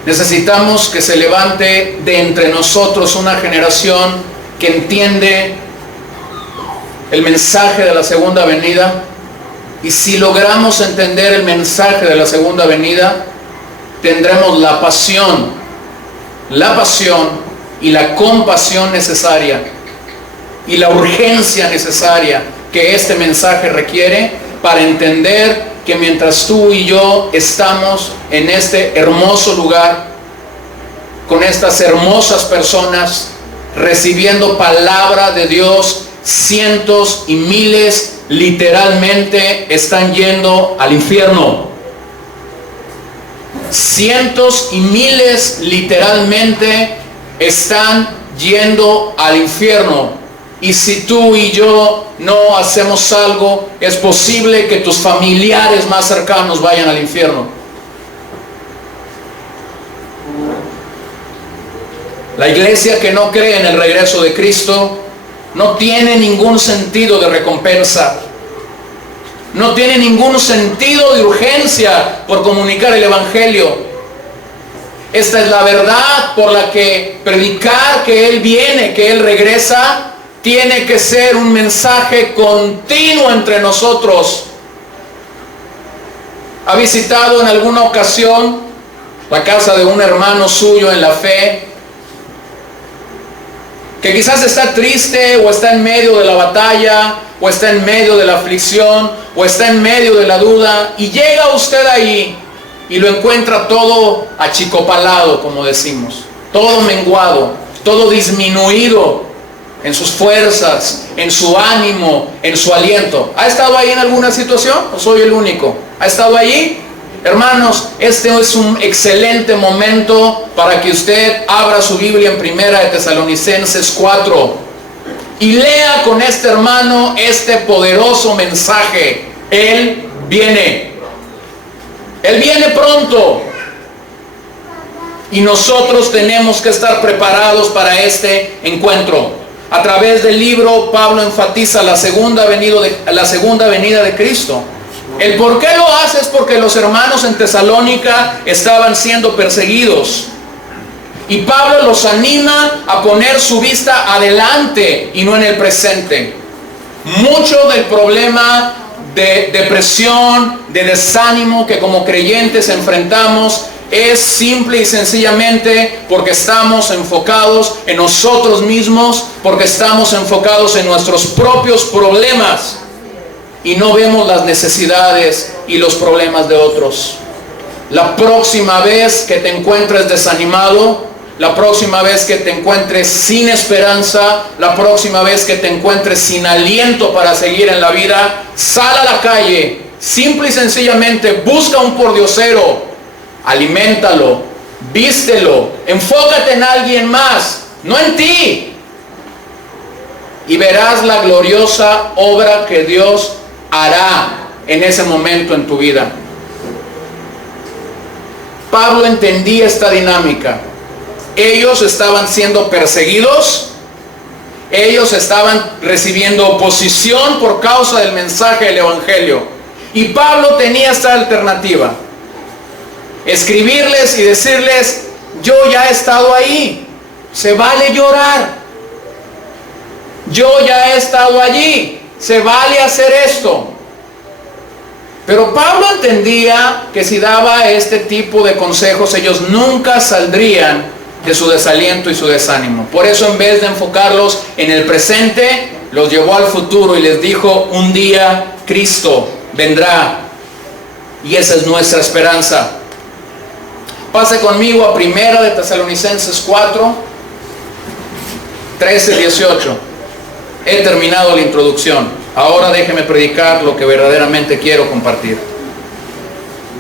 Necesitamos que se levante de entre nosotros una generación que entiende el mensaje de la segunda venida. Y si logramos entender el mensaje de la segunda venida, tendremos la pasión y la compasión necesaria y la urgencia necesaria que este mensaje requiere para entender que mientras tú y yo estamos en este hermoso lugar, con estas hermosas personas, recibiendo palabra de Dios, cientos y miles literalmente están yendo al infierno. Cientos y miles literalmente están yendo al infierno. Y si tú y yo no hacemos algo, es posible que tus familiares más cercanos vayan al infierno. La iglesia que no cree en el regreso de Cristo no tiene ningún sentido de recompensa. No tiene ningún sentido de urgencia por comunicar el Evangelio. Esta es la verdad por la que predicar que Él viene, que Él regresa, tiene que ser un mensaje continuo entre nosotros. ¿Ha visitado en alguna ocasión la casa de un hermano suyo en la fe, que quizás está triste o está en medio de la batalla o está en medio de la aflicción o está en medio de la duda, y llega usted ahí y lo encuentra todo achicopalado, como decimos, todo menguado, todo disminuido en sus fuerzas, en su ánimo, en su aliento. ¿Ha estado ahí en alguna situación o soy el único? ¿Ha estado allí? Hermanos, este es un excelente momento para que usted abra su Biblia en Primera de Tesalonicenses 4 y lea con este hermano este poderoso mensaje. Él viene pronto, y nosotros tenemos que estar preparados para este encuentro. A través del libro, Pablo enfatiza la segunda venida de Cristo. El por qué lo hace es porque los hermanos en Tesalónica estaban siendo perseguidos. Y Pablo los anima a poner su vista adelante y no en el presente. Mucho del problema de depresión, de desánimo que como creyentes enfrentamos es simple y sencillamente porque estamos enfocados en nosotros mismos, porque estamos enfocados en nuestros propios problemas y no vemos las necesidades y los problemas de otros. La próxima vez que te encuentres desanimado, la próxima vez que te encuentres sin esperanza, la próxima vez que te encuentres sin aliento para seguir en la vida, sal a la calle, simple y sencillamente busca un pordiosero, aliméntalo, vístelo, enfócate en alguien más, no en ti, y verás la gloriosa obra que Dios hará en ese momento en tu vida. Pablo entendía esta dinámica. Ellos estaban siendo perseguidos, ellos estaban recibiendo oposición por causa del mensaje del Evangelio, y Pablo tenía esta alternativa: escribirles y decirles: yo ya he estado ahí, se vale llorar, yo ya he estado allí, se vale hacer esto. Pero Pablo entendía que si daba este tipo de consejos, ellos nunca saldrían de su desaliento y su desánimo. Por eso, en vez de enfocarlos en el presente, los llevó al futuro y les dijo: un día Cristo vendrá, y esa es nuestra esperanza. Pase conmigo a Primera de Tesalonicenses 4, 13, 18. He terminado la introducción. Ahora déjeme predicar lo que verdaderamente quiero compartir.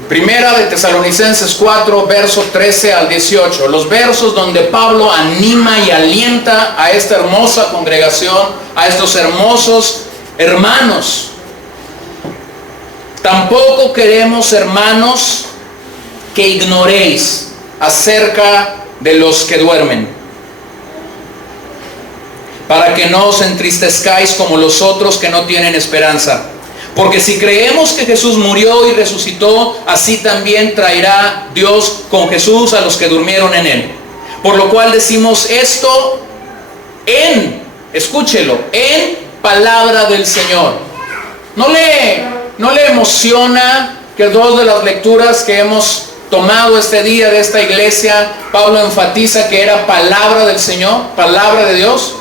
Primera de Tesalonicenses 4, verso 13 al 18. Los versos donde Pablo anima y alienta a esta hermosa congregación, a estos hermosos hermanos. Tampoco queremos, hermanos, que ignoréis acerca de los que duermen, para que no os entristezcáis como los otros que no tienen esperanza. Porque si creemos que Jesús murió y resucitó, así también traerá Dios con Jesús a los que durmieron en él. Por lo cual decimos esto escúchelo, en palabra del Señor. ¿No le emociona que dos de las lecturas que hemos tomado este día de esta iglesia, Pablo enfatiza que era palabra del Señor, palabra de Dios?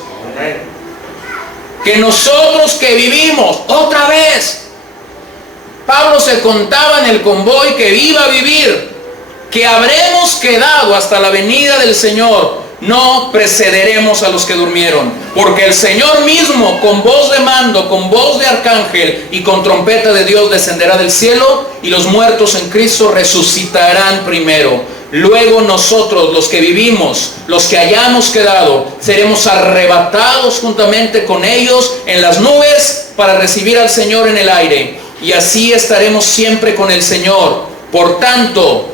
Que nosotros que vivimos, otra vez, Pablo se contaba en el convoy que iba a vivir, que habremos quedado hasta la venida del Señor, no precederemos a los que durmieron, porque el Señor mismo, con voz de mando, con voz de arcángel y con trompeta de Dios, descenderá del cielo, y los muertos en Cristo resucitarán primero. Luego nosotros, los que vivimos, los que hayamos quedado, seremos arrebatados juntamente con ellos en las nubes para recibir al Señor en el aire, y así estaremos siempre con el Señor. Por tanto,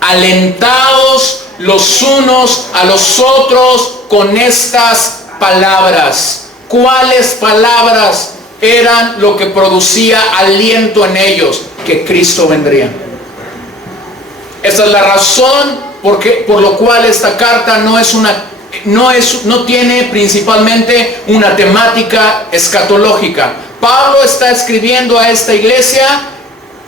alentaos los unos a los otros con estas palabras. ¿Cuáles palabras eran lo que producía aliento en ellos? Que Cristo vendría. Esta es la razón por lo cual esta carta no tiene principalmente una temática escatológica. Pablo está escribiendo a esta iglesia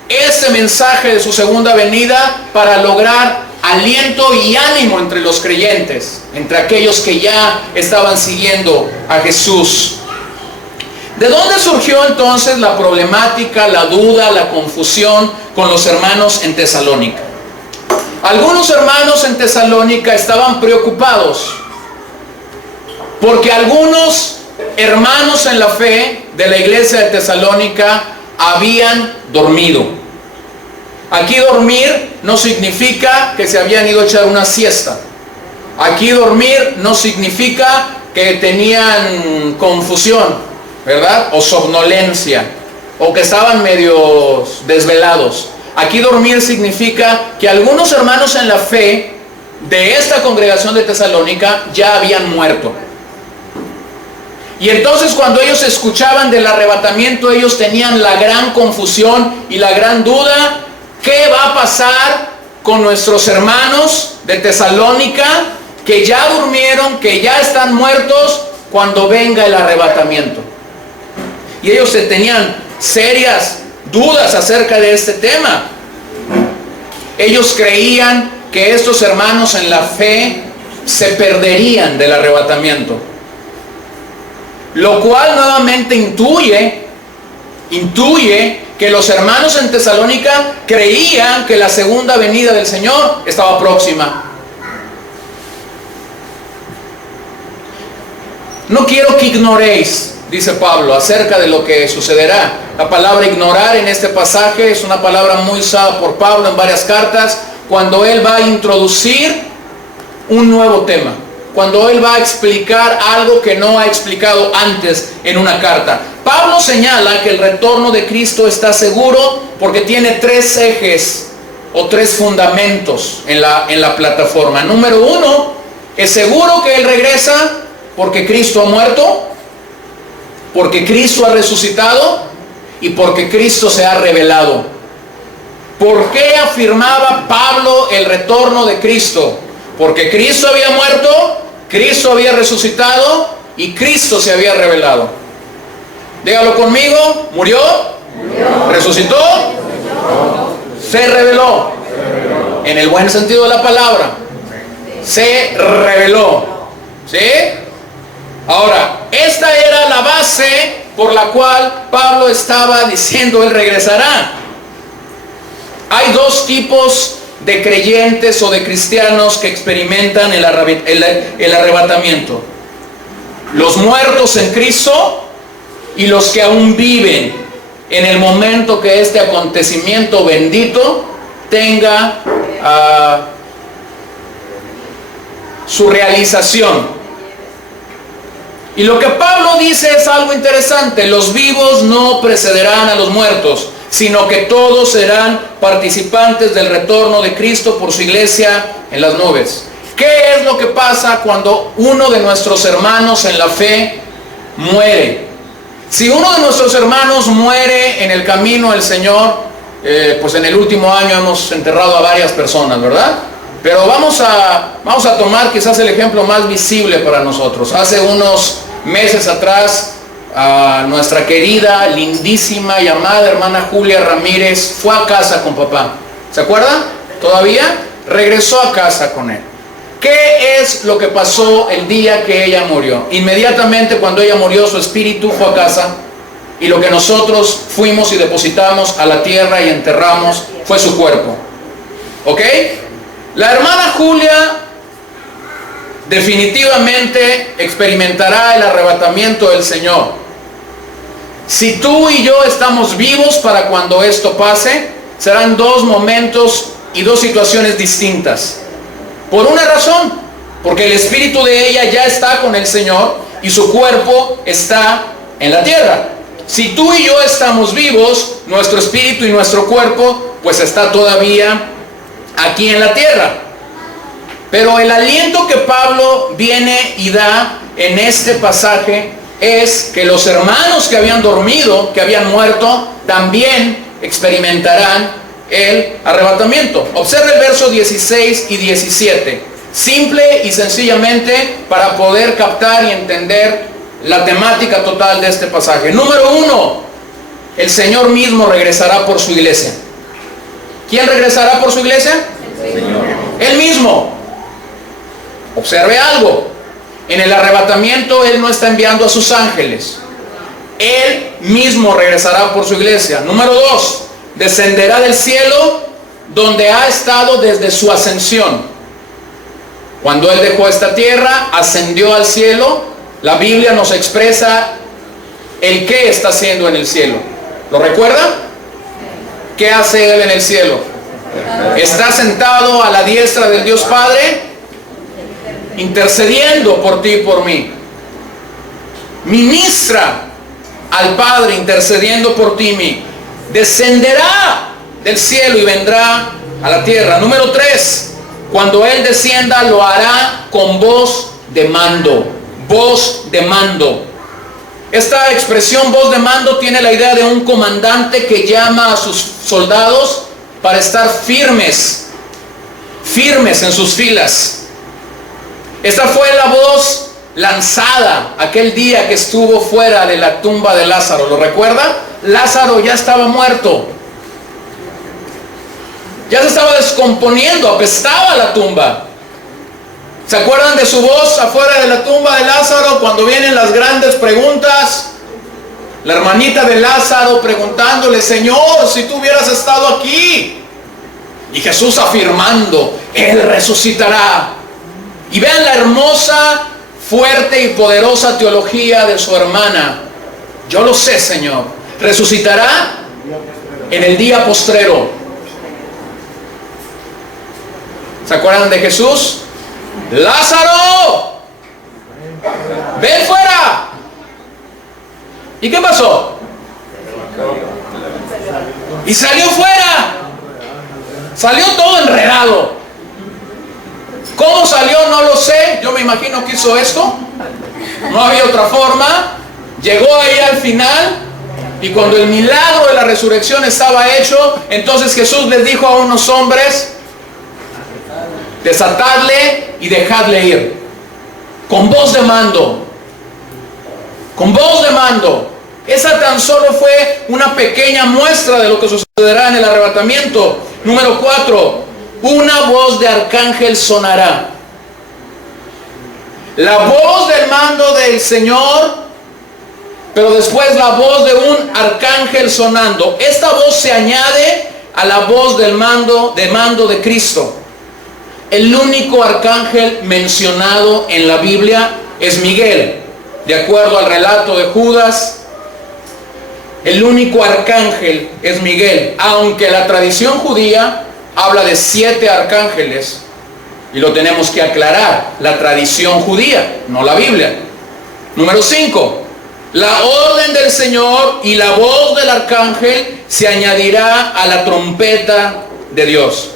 este mensaje de su segunda venida para lograr aliento y ánimo entre los creyentes, entre aquellos que ya estaban siguiendo a Jesús. ¿De dónde surgió entonces la problemática, la duda, la confusión con los hermanos en Tesalónica. Algunos hermanos en Tesalónica estaban preocupados porque algunos hermanos en la fe de la iglesia de Tesalónica habían dormido. Aquí dormir no significa que se habían ido a echar una siesta. Aquí dormir no significa que tenían confusión, ¿verdad? O somnolencia, o que estaban medio desvelados. Aquí dormir significa que algunos hermanos en la fe de esta congregación de Tesalónica ya habían muerto. Y entonces cuando ellos escuchaban del arrebatamiento, ellos tenían la gran confusión y la gran duda: ¿qué va a pasar con nuestros hermanos de Tesalónica que ya durmieron, que ya están muertos cuando venga el arrebatamiento? Y ellos tenían serias dudas acerca de este tema. Ellos creían que estos hermanos en la fe se perderían del arrebatamiento, lo cual nuevamente intuye que los hermanos en Tesalónica creían que la segunda venida del Señor estaba próxima. No quiero que ignoréis, dice Pablo, acerca de lo que sucederá. La palabra ignorar en este pasaje es una palabra muy usada por Pablo en varias cartas, cuando él va a introducir un nuevo tema, cuando él va a explicar algo que no ha explicado antes en una carta. Pablo señala que el retorno de Cristo está seguro porque tiene tres ejes o tres fundamentos en la plataforma. Número uno, es seguro que él regresa porque Cristo ha muerto, porque Cristo ha resucitado y porque Cristo se ha revelado. ¿Por qué afirmaba Pablo el retorno de Cristo? Porque Cristo había muerto, Cristo había resucitado y Cristo se había revelado. Dígalo conmigo: murió, resucitó, se reveló. En el buen sentido de la palabra, se reveló. ¿Sí? Ahora, esta era la base por la cual Pablo estaba diciendo: él regresará. Hay dos tipos de creyentes o de cristianos que experimentan el arrebatamiento: los muertos en Cristo y los que aún viven en el momento que este acontecimiento bendito tenga su realización. Y lo que Pablo dice es algo interesante: los vivos no precederán a los muertos, sino que todos serán participantes del retorno de Cristo por su iglesia en las nubes. ¿Qué es lo que pasa cuando uno de nuestros hermanos en la fe muere? Si uno de nuestros hermanos muere en el camino del Señor, pues en el último año hemos enterrado a varias personas, ¿verdad? Pero vamos a tomar quizás el ejemplo más visible para nosotros. Hace unos meses atrás, nuestra querida, lindísima y amada hermana Julia Ramírez fue a casa con papá. ¿Se acuerdan? ¿Todavía? Regresó a casa con él. ¿Qué es lo que pasó el día que ella murió? Inmediatamente cuando ella murió, su espíritu fue a casa, y lo que nosotros fuimos y depositamos a la tierra y enterramos fue su cuerpo. ¿Ok? La hermana Julia definitivamente experimentará el arrebatamiento del Señor. Si tú y yo estamos vivos para cuando esto pase, serán dos momentos y dos situaciones distintas. Por una razón: porque el espíritu de ella ya está con el Señor y su cuerpo está en la tierra. Si tú y yo estamos vivos, nuestro espíritu y nuestro cuerpo pues está todavía aquí en la tierra. Pero el aliento que Pablo viene y da en este pasaje es que los hermanos que habían dormido, que habían muerto, también experimentarán el arrebatamiento. Observe el verso 16 y 17, simple y sencillamente para poder captar y entender la temática total de este pasaje. Número uno, el Señor mismo regresará por su iglesia. ¿Quién regresará por su iglesia? El Señor. Él mismo. Observe algo: en el arrebatamiento Él no está enviando a sus ángeles, Él mismo regresará por su iglesia. Número dos, descenderá del cielo donde ha estado desde su ascensión. Cuando Él dejó esta tierra, ascendió al cielo. La Biblia nos expresa el qué está haciendo en el cielo. ¿Lo recuerda? ¿Qué hace Él en el cielo? Está sentado a la diestra del Dios Padre, intercediendo por ti y por mí. Ministra al Padre, intercediendo por ti y mí. Descenderá del cielo y vendrá a la tierra. Número 3, cuando Él descienda lo hará con voz de mando. Voz de mando. Esta expresión voz de mando tiene la idea de un comandante que llama a sus soldados para estar firmes en sus filas. Esta fue la voz lanzada aquel día que estuvo fuera de la tumba de Lázaro. ¿Lo recuerda? Lázaro ya estaba muerto. Ya se estaba descomponiendo, apestaba la tumba. ¿Se acuerdan de su voz afuera de la tumba de Lázaro cuando vienen las grandes preguntas? La hermanita de Lázaro preguntándole: Señor, si tú hubieras estado aquí. Y Jesús afirmando: Él resucitará. Y vean la hermosa, fuerte y poderosa teología de su hermana. Yo lo sé, Señor. Resucitará en el día postrero. ¿Se acuerdan de Jesús? Lázaro, ven fuera. ¿Y qué pasó? Y salió fuera. Salió todo enredado. ¿Cómo salió? No lo sé. Yo me imagino que hizo esto. No había otra forma. Llegó ahí al final. Y cuando el milagro de la resurrección estaba hecho, entonces Jesús les dijo a unos hombres: desatadle y dejadle ir. Con voz de mando. Con voz de mando. Esa tan solo fue una pequeña muestra de lo que sucederá en el arrebatamiento. Número 4. Una voz de arcángel sonará. La voz del mando del Señor, pero después la voz de un arcángel sonando. Esta voz se añade a la voz del mando de Cristo. El único arcángel mencionado en la Biblia es Miguel. De acuerdo al relato de Judas, el único arcángel es Miguel. Aunque la tradición judía habla de 7 arcángeles, y lo tenemos que aclarar, la tradición judía, no la Biblia. Número 5. La orden del Señor y la voz del arcángel se añadirá a la trompeta de Dios.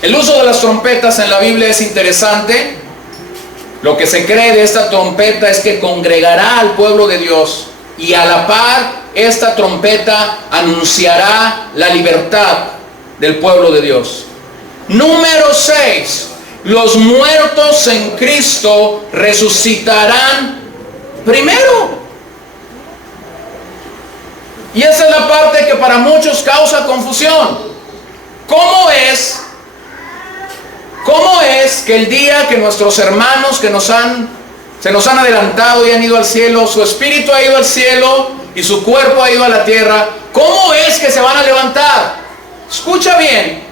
El uso de las trompetas en la Biblia es interesante. Lo que se cree de esta trompeta es que congregará al pueblo de Dios, y a la par esta trompeta anunciará la libertad del pueblo de Dios. Número 6. Los muertos en Cristo resucitarán primero. Y esa es la parte que para muchos causa confusión. ¿Cómo es que el día que nuestros hermanos se nos han adelantado y han ido al cielo, su espíritu ha ido al cielo y su cuerpo ha ido a la tierra, cómo es que se van a levantar? Escucha bien.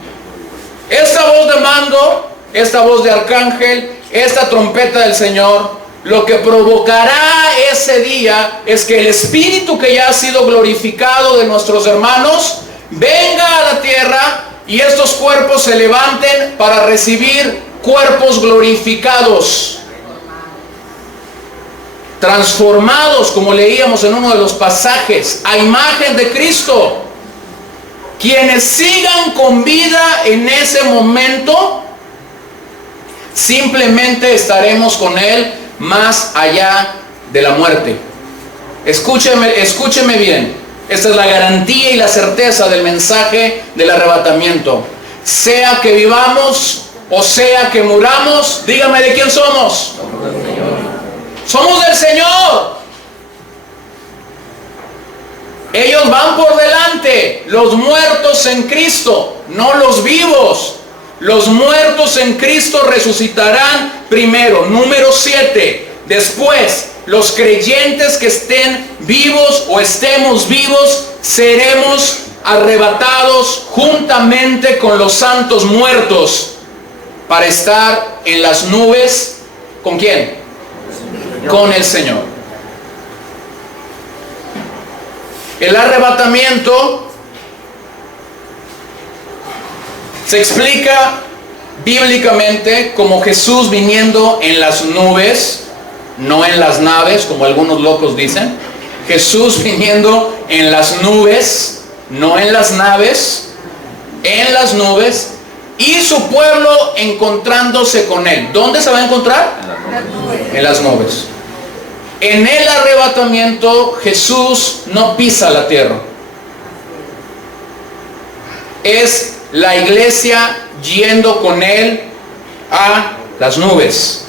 Esta voz de mando, esta voz de arcángel, esta trompeta del Señor, lo que provocará ese día es que el espíritu que ya ha sido glorificado de nuestros hermanos venga a la tierra y estos cuerpos se levanten para recibir cuerpos glorificados, transformados, como leíamos en uno de los pasajes, a imagen de Cristo. Quienes sigan con vida en ese momento, simplemente estaremos con Él más allá de la muerte. Escúcheme bien. Esta es la garantía y la certeza del mensaje del arrebatamiento. Sea que vivamos o sea que muramos, dígame de quién somos. Somos del Señor. Ellos van por delante, los muertos en Cristo, no los vivos. Los muertos en Cristo resucitarán primero. Número 7. Después, los creyentes que estén vivos o estemos vivos, seremos arrebatados juntamente con los santos muertos para estar en las nubes. ¿Con quién? Con el Señor. El arrebatamiento se explica bíblicamente como Jesús viniendo en las nubes, no en las naves, como algunos locos dicen. Jesús viniendo en las nubes, no en las naves, en las nubes, y su pueblo encontrándose con él. ¿Dónde se va a encontrar? En las nubes. En el arrebatamiento Jesús no pisa la tierra. Es la iglesia yendo con él a las nubes.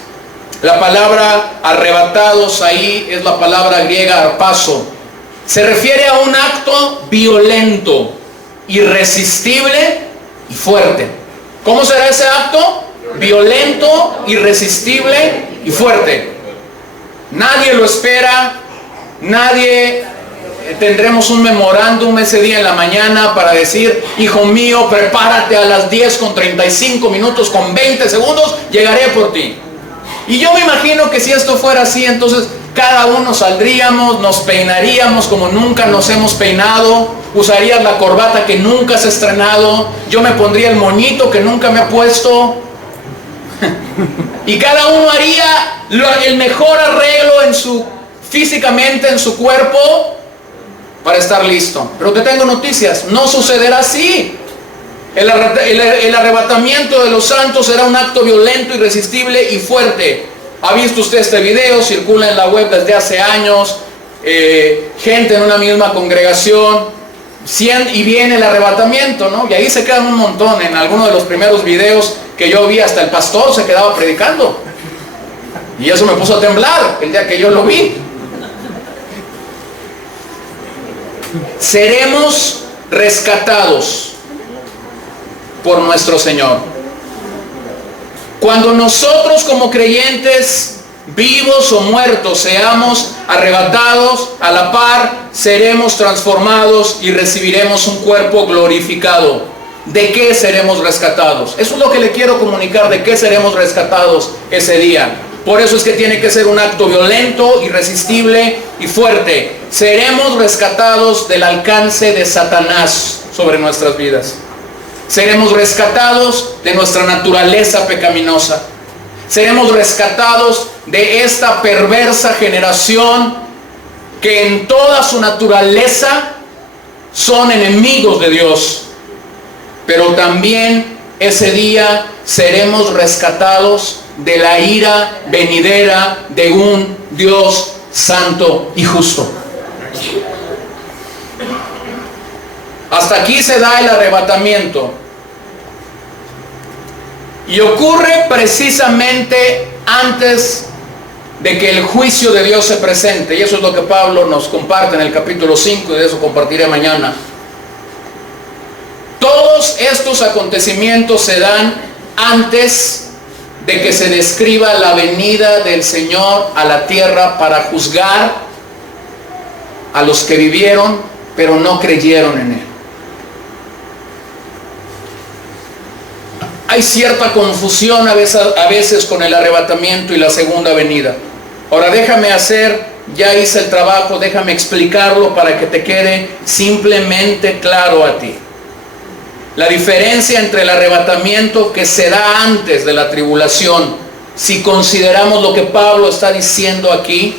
La palabra arrebatados ahí es la palabra griega arpazo. Se refiere a un acto violento, irresistible y fuerte. ¿Cómo será ese acto? Violento, irresistible y fuerte. Nadie lo espera, nadie tendremos un memorándum ese día en la mañana para decir: hijo mío, prepárate, a las 10:35 minutos con 20 segundos llegaré por ti. Y yo me imagino que si esto fuera así, entonces cada uno saldríamos, nos peinaríamos como nunca nos hemos peinado, usarías la corbata que nunca has estrenado, yo me pondría el moñito que nunca me he puesto, y cada uno haría el mejor arreglo físicamente en su cuerpo para estar listo. Pero te tengo noticias, no sucederá así. El arrebatamiento de los santos será un acto violento, irresistible y fuerte. ¿Ha visto usted este video? Circula en la web desde hace años. Gente en una misma congregación, y viene el arrebatamiento, ¿no? Y ahí se quedan un montón. En alguno de los primeros videos que yo vi, hasta el pastor se quedaba predicando. Y eso me puso a temblar el día que yo lo vi. Seremos rescatados por nuestro Señor. Cuando nosotros como creyentes, vivos o muertos, seamos arrebatados, a la par seremos transformados y recibiremos un cuerpo glorificado. ¿De qué seremos rescatados? Eso es lo que le quiero comunicar, de qué seremos rescatados ese día. Por eso es que tiene que ser un acto violento, irresistible y fuerte. Seremos rescatados del alcance de Satanás sobre nuestras vidas. Seremos rescatados de nuestra naturaleza pecaminosa. Seremos rescatados de esta perversa generación que en toda su naturaleza son enemigos de Dios. Pero también ese día seremos rescatados de la ira venidera de un Dios santo y justo. Hasta aquí se da el arrebatamiento. Y ocurre precisamente antes de que el juicio de Dios se presente. Y eso es lo que Pablo nos comparte en el capítulo 5, y de eso compartiré mañana. Todos estos acontecimientos se dan antes de que se describa la venida del Señor a la tierra para juzgar a los que vivieron pero no creyeron en Él. Hay cierta confusión a veces con el arrebatamiento y la segunda venida. Ahora ya hice el trabajo, déjame explicarlo para que te quede simplemente claro a ti. La diferencia entre el arrebatamiento que se da antes de la tribulación, si consideramos lo que Pablo está diciendo aquí,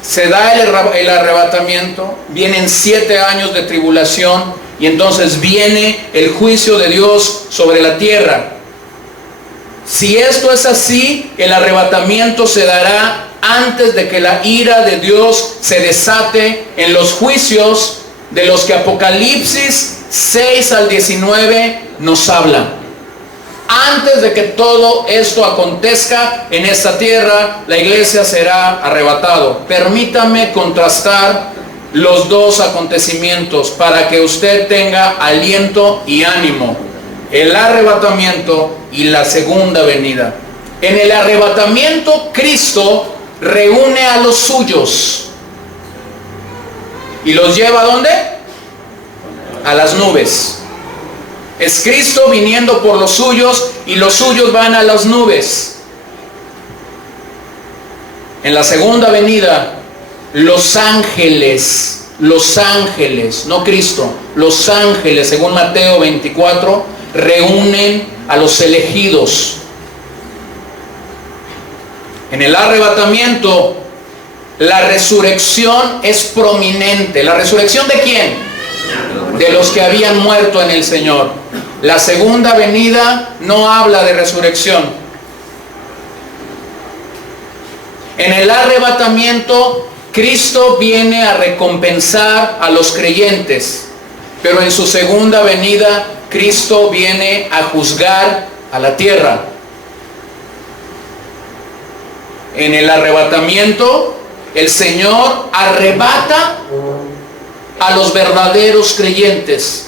se da el arrebatamiento, vienen 7 años de tribulación y entonces viene el juicio de Dios sobre la tierra. Si esto es así, el arrebatamiento se dará antes de que la ira de Dios se desate en los juicios de los que Apocalipsis 6 al 19 nos habla. Antes de que todo esto acontezca en esta tierra, la iglesia será arrebatado. Permítame contrastar los dos acontecimientos para que usted tenga aliento y ánimo. El arrebatamiento y la segunda venida. En el arrebatamiento, Cristo reúne a los suyos. ¿Y los lleva a dónde? a las nubes. Es Cristo viniendo por los suyos y los suyos van a las nubes. En la segunda venida, los ángeles, no Cristo, los ángeles, según Mateo 24, reúnen a los elegidos. En el arrebatamiento, la resurrección es prominente. ¿La resurrección de quién? De los que habían muerto en el Señor. La segunda venida no habla de resurrección. En el arrebatamiento, Cristo viene a recompensar a los creyentes, pero en su segunda venida, Cristo viene a juzgar a la tierra. En el arrebatamiento, el Señor arrebata a los verdaderos creyentes.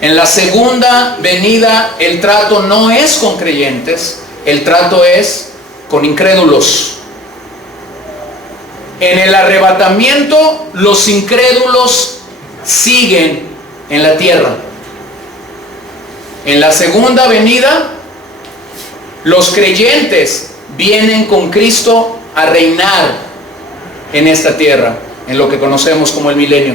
En la segunda venida, el trato no es con creyentes, el trato es con incrédulos. En el arrebatamiento, los incrédulos siguen en la tierra. En la segunda venida, los creyentes vienen con Cristo a reinar en esta tierra, en lo que conocemos como el milenio.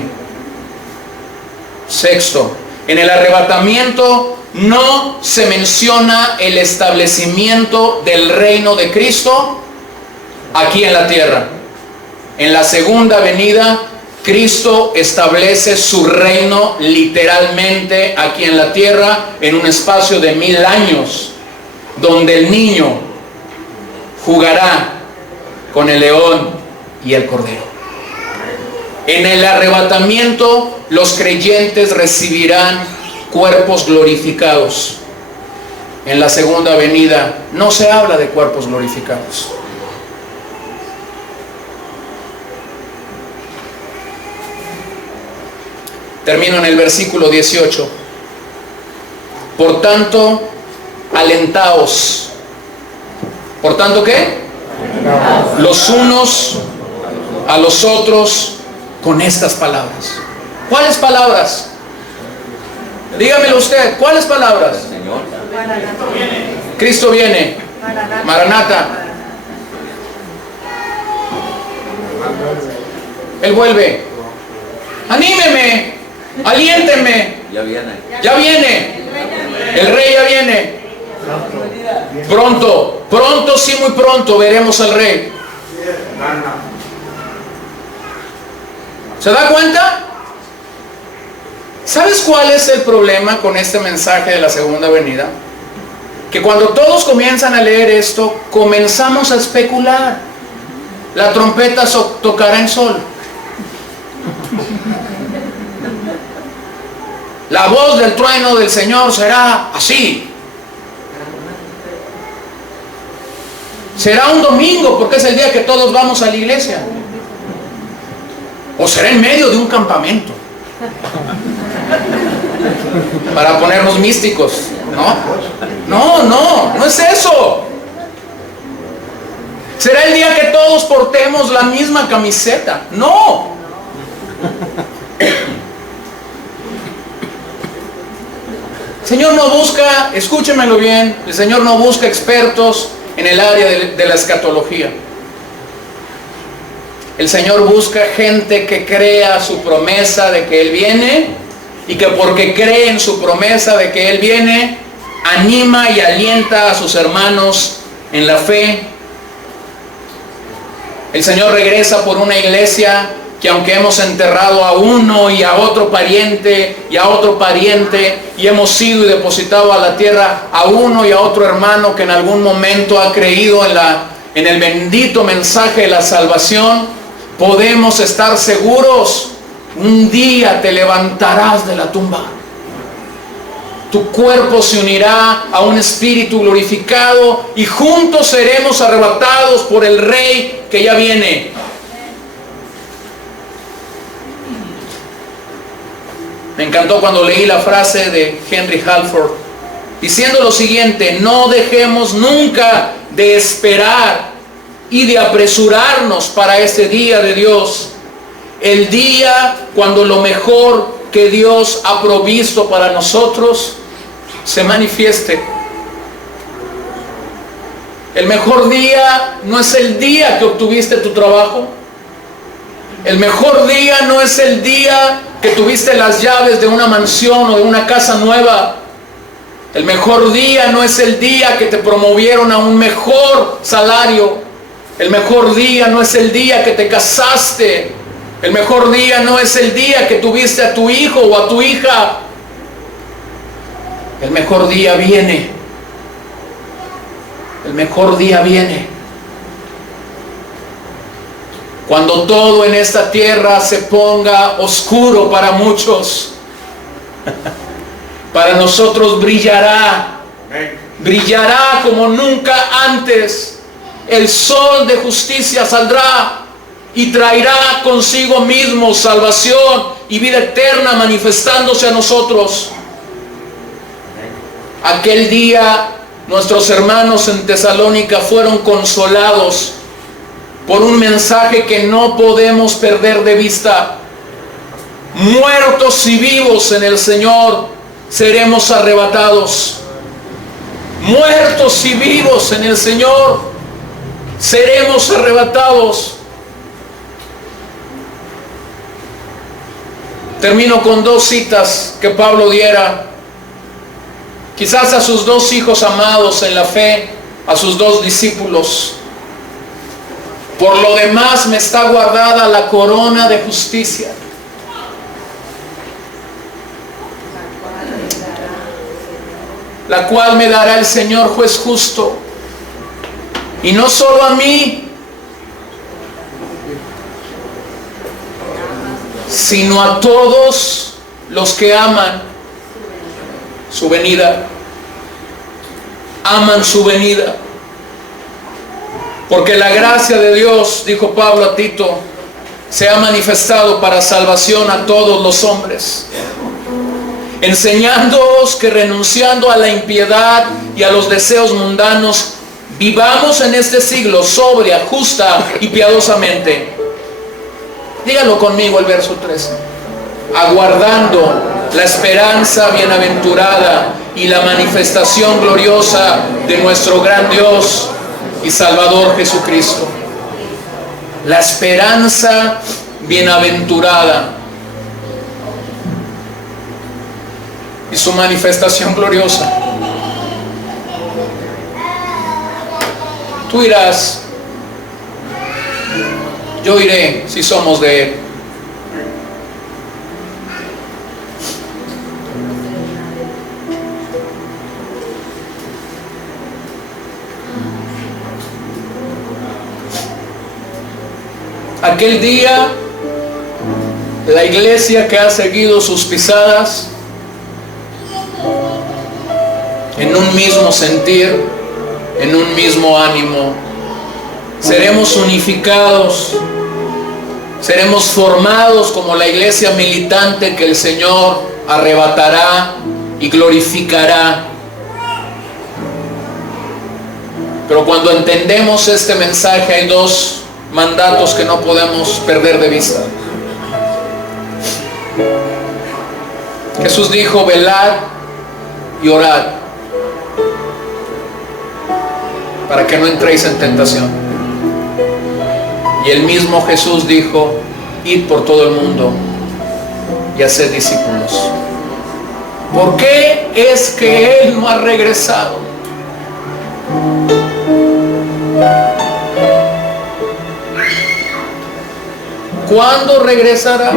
Sexto, en el arrebatamiento no se menciona el establecimiento del reino de Cristo aquí en la tierra. En la segunda venida, Cristo establece su reino literalmente aquí en la tierra en un espacio de 1000 años, donde el niño jugará con el león y el cordero. En el arrebatamiento, los creyentes recibirán cuerpos glorificados. En la segunda venida no se habla de cuerpos glorificados. Termino en el versículo 18. Por tanto, alentaos. ¿Por tanto qué? Los unos a los otros con estas palabras. ¿Cuáles palabras? Dígamelo usted, ¿cuáles palabras? Cristo viene. Maranata. Él vuelve. Anímeme. Aliénteme. Ya viene. El rey ya viene. Pronto, sí, muy pronto veremos al rey. ¿Se da cuenta? ¿Sabes cuál es el problema con este mensaje de la segunda venida? Que cuando todos comienzan a leer esto, comenzamos a especular. La trompeta tocará en sol. La voz del trueno del Señor será así. Será un domingo porque es el día que todos vamos a la iglesia. O será en medio de un campamento. Para ponernos místicos, ¿no? No es eso. ¿Será el día que todos portemos la misma camiseta? No. El Señor no busca, escúchemelo bien, el Señor no busca expertos en el área de la escatología. El Señor busca gente que crea su promesa de que Él viene y que porque cree en su promesa de que Él viene, anima y alienta a sus hermanos en la fe. El Señor regresa por una iglesia que aunque hemos enterrado a uno y a otro pariente y a otro pariente y hemos ido y depositado a la tierra a uno y a otro hermano que en algún momento ha creído en el bendito mensaje de la salvación, podemos estar seguros, un día te levantarás de la tumba. Tu cuerpo se unirá a un espíritu glorificado y juntos seremos arrebatados por el Rey que ya viene. Me encantó cuando leí la frase de Henry Halford diciendo lo siguiente: no dejemos nunca de esperar y de apresurarnos para ese día de Dios, el día cuando lo mejor que Dios ha provisto para nosotros se manifieste. El mejor día no es el día que obtuviste tu trabajo. El mejor día no es el día que tuviste las llaves de una mansión o de una casa nueva. El mejor día no es el día que te promovieron a un mejor salario. El mejor día no es el día que te casaste. El mejor día no es el día que tuviste a tu hijo o a tu hija. El mejor día viene. El mejor día viene cuando todo en esta tierra se ponga oscuro para muchos. Para nosotros brillará como nunca antes. El sol de justicia saldrá y traerá consigo mismo salvación y vida eterna manifestándose a nosotros. Aquel día nuestros hermanos en Tesalónica fueron consolados por un mensaje que no podemos perder de vista. Muertos y vivos en el Señor seremos arrebatados. Muertos y vivos en el Señor seremos arrebatados. Termino con dos citas que Pablo diera, quizás a sus dos hijos amados en la fe, a sus dos discípulos. Por lo demás me está guardada la corona de justicia, la cual me dará el Señor juez justo, y no solo a mí, sino a todos los que aman su venida. Aman su venida. Porque la gracia de Dios, dijo Pablo a Tito, se ha manifestado para salvación a todos los hombres, enseñándoos que renunciando a la impiedad y a los deseos mundanos, vivamos en este siglo sobria, justa y piadosamente. Dígalo conmigo el verso 13. Aguardando la esperanza bienaventurada y la manifestación gloriosa de nuestro gran Dios y Salvador Jesucristo. La esperanza bienaventurada y su manifestación gloriosa. Tú irás, yo iré si somos de Él. Aquel día, la iglesia que ha seguido sus pisadas, en un mismo sentir, en un mismo ánimo, seremos unificados, seremos formados como la iglesia militante que el Señor arrebatará y glorificará. Pero cuando entendemos este mensaje, hay dos mandatos que no podemos perder de vista. Jesús dijo: velad y orad, para que no entréis en tentación. Y el mismo Jesús dijo: id por todo el mundo y haced discípulos. ¿Por qué es que Él no ha regresado? ¿Cuándo regresará?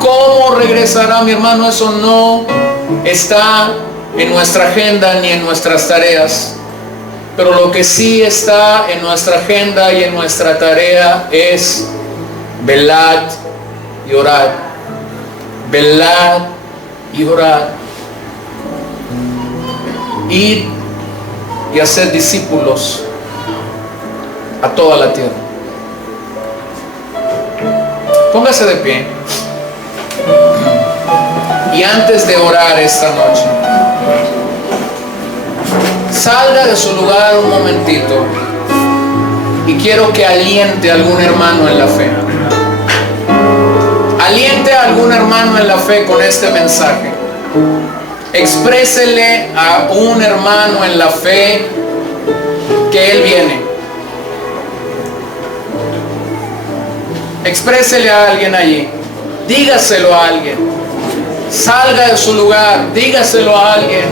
¿Cómo regresará, mi hermano? Eso no está en nuestra agenda ni en nuestras tareas. Pero lo que sí está en nuestra agenda y en nuestra tarea es velad y orad. Velad y orad. Id y haced discípulos a toda la tierra. Póngase de pie. Y antes de orar esta noche, salga de su lugar un momentito y quiero que aliente a algún hermano en la fe. Aliente a algún hermano en la fe con este mensaje. Exprésele a un hermano en la fe que Él viene. Exprésele a alguien allí. Dígaselo a alguien. Salga de su lugar. Dígaselo a alguien.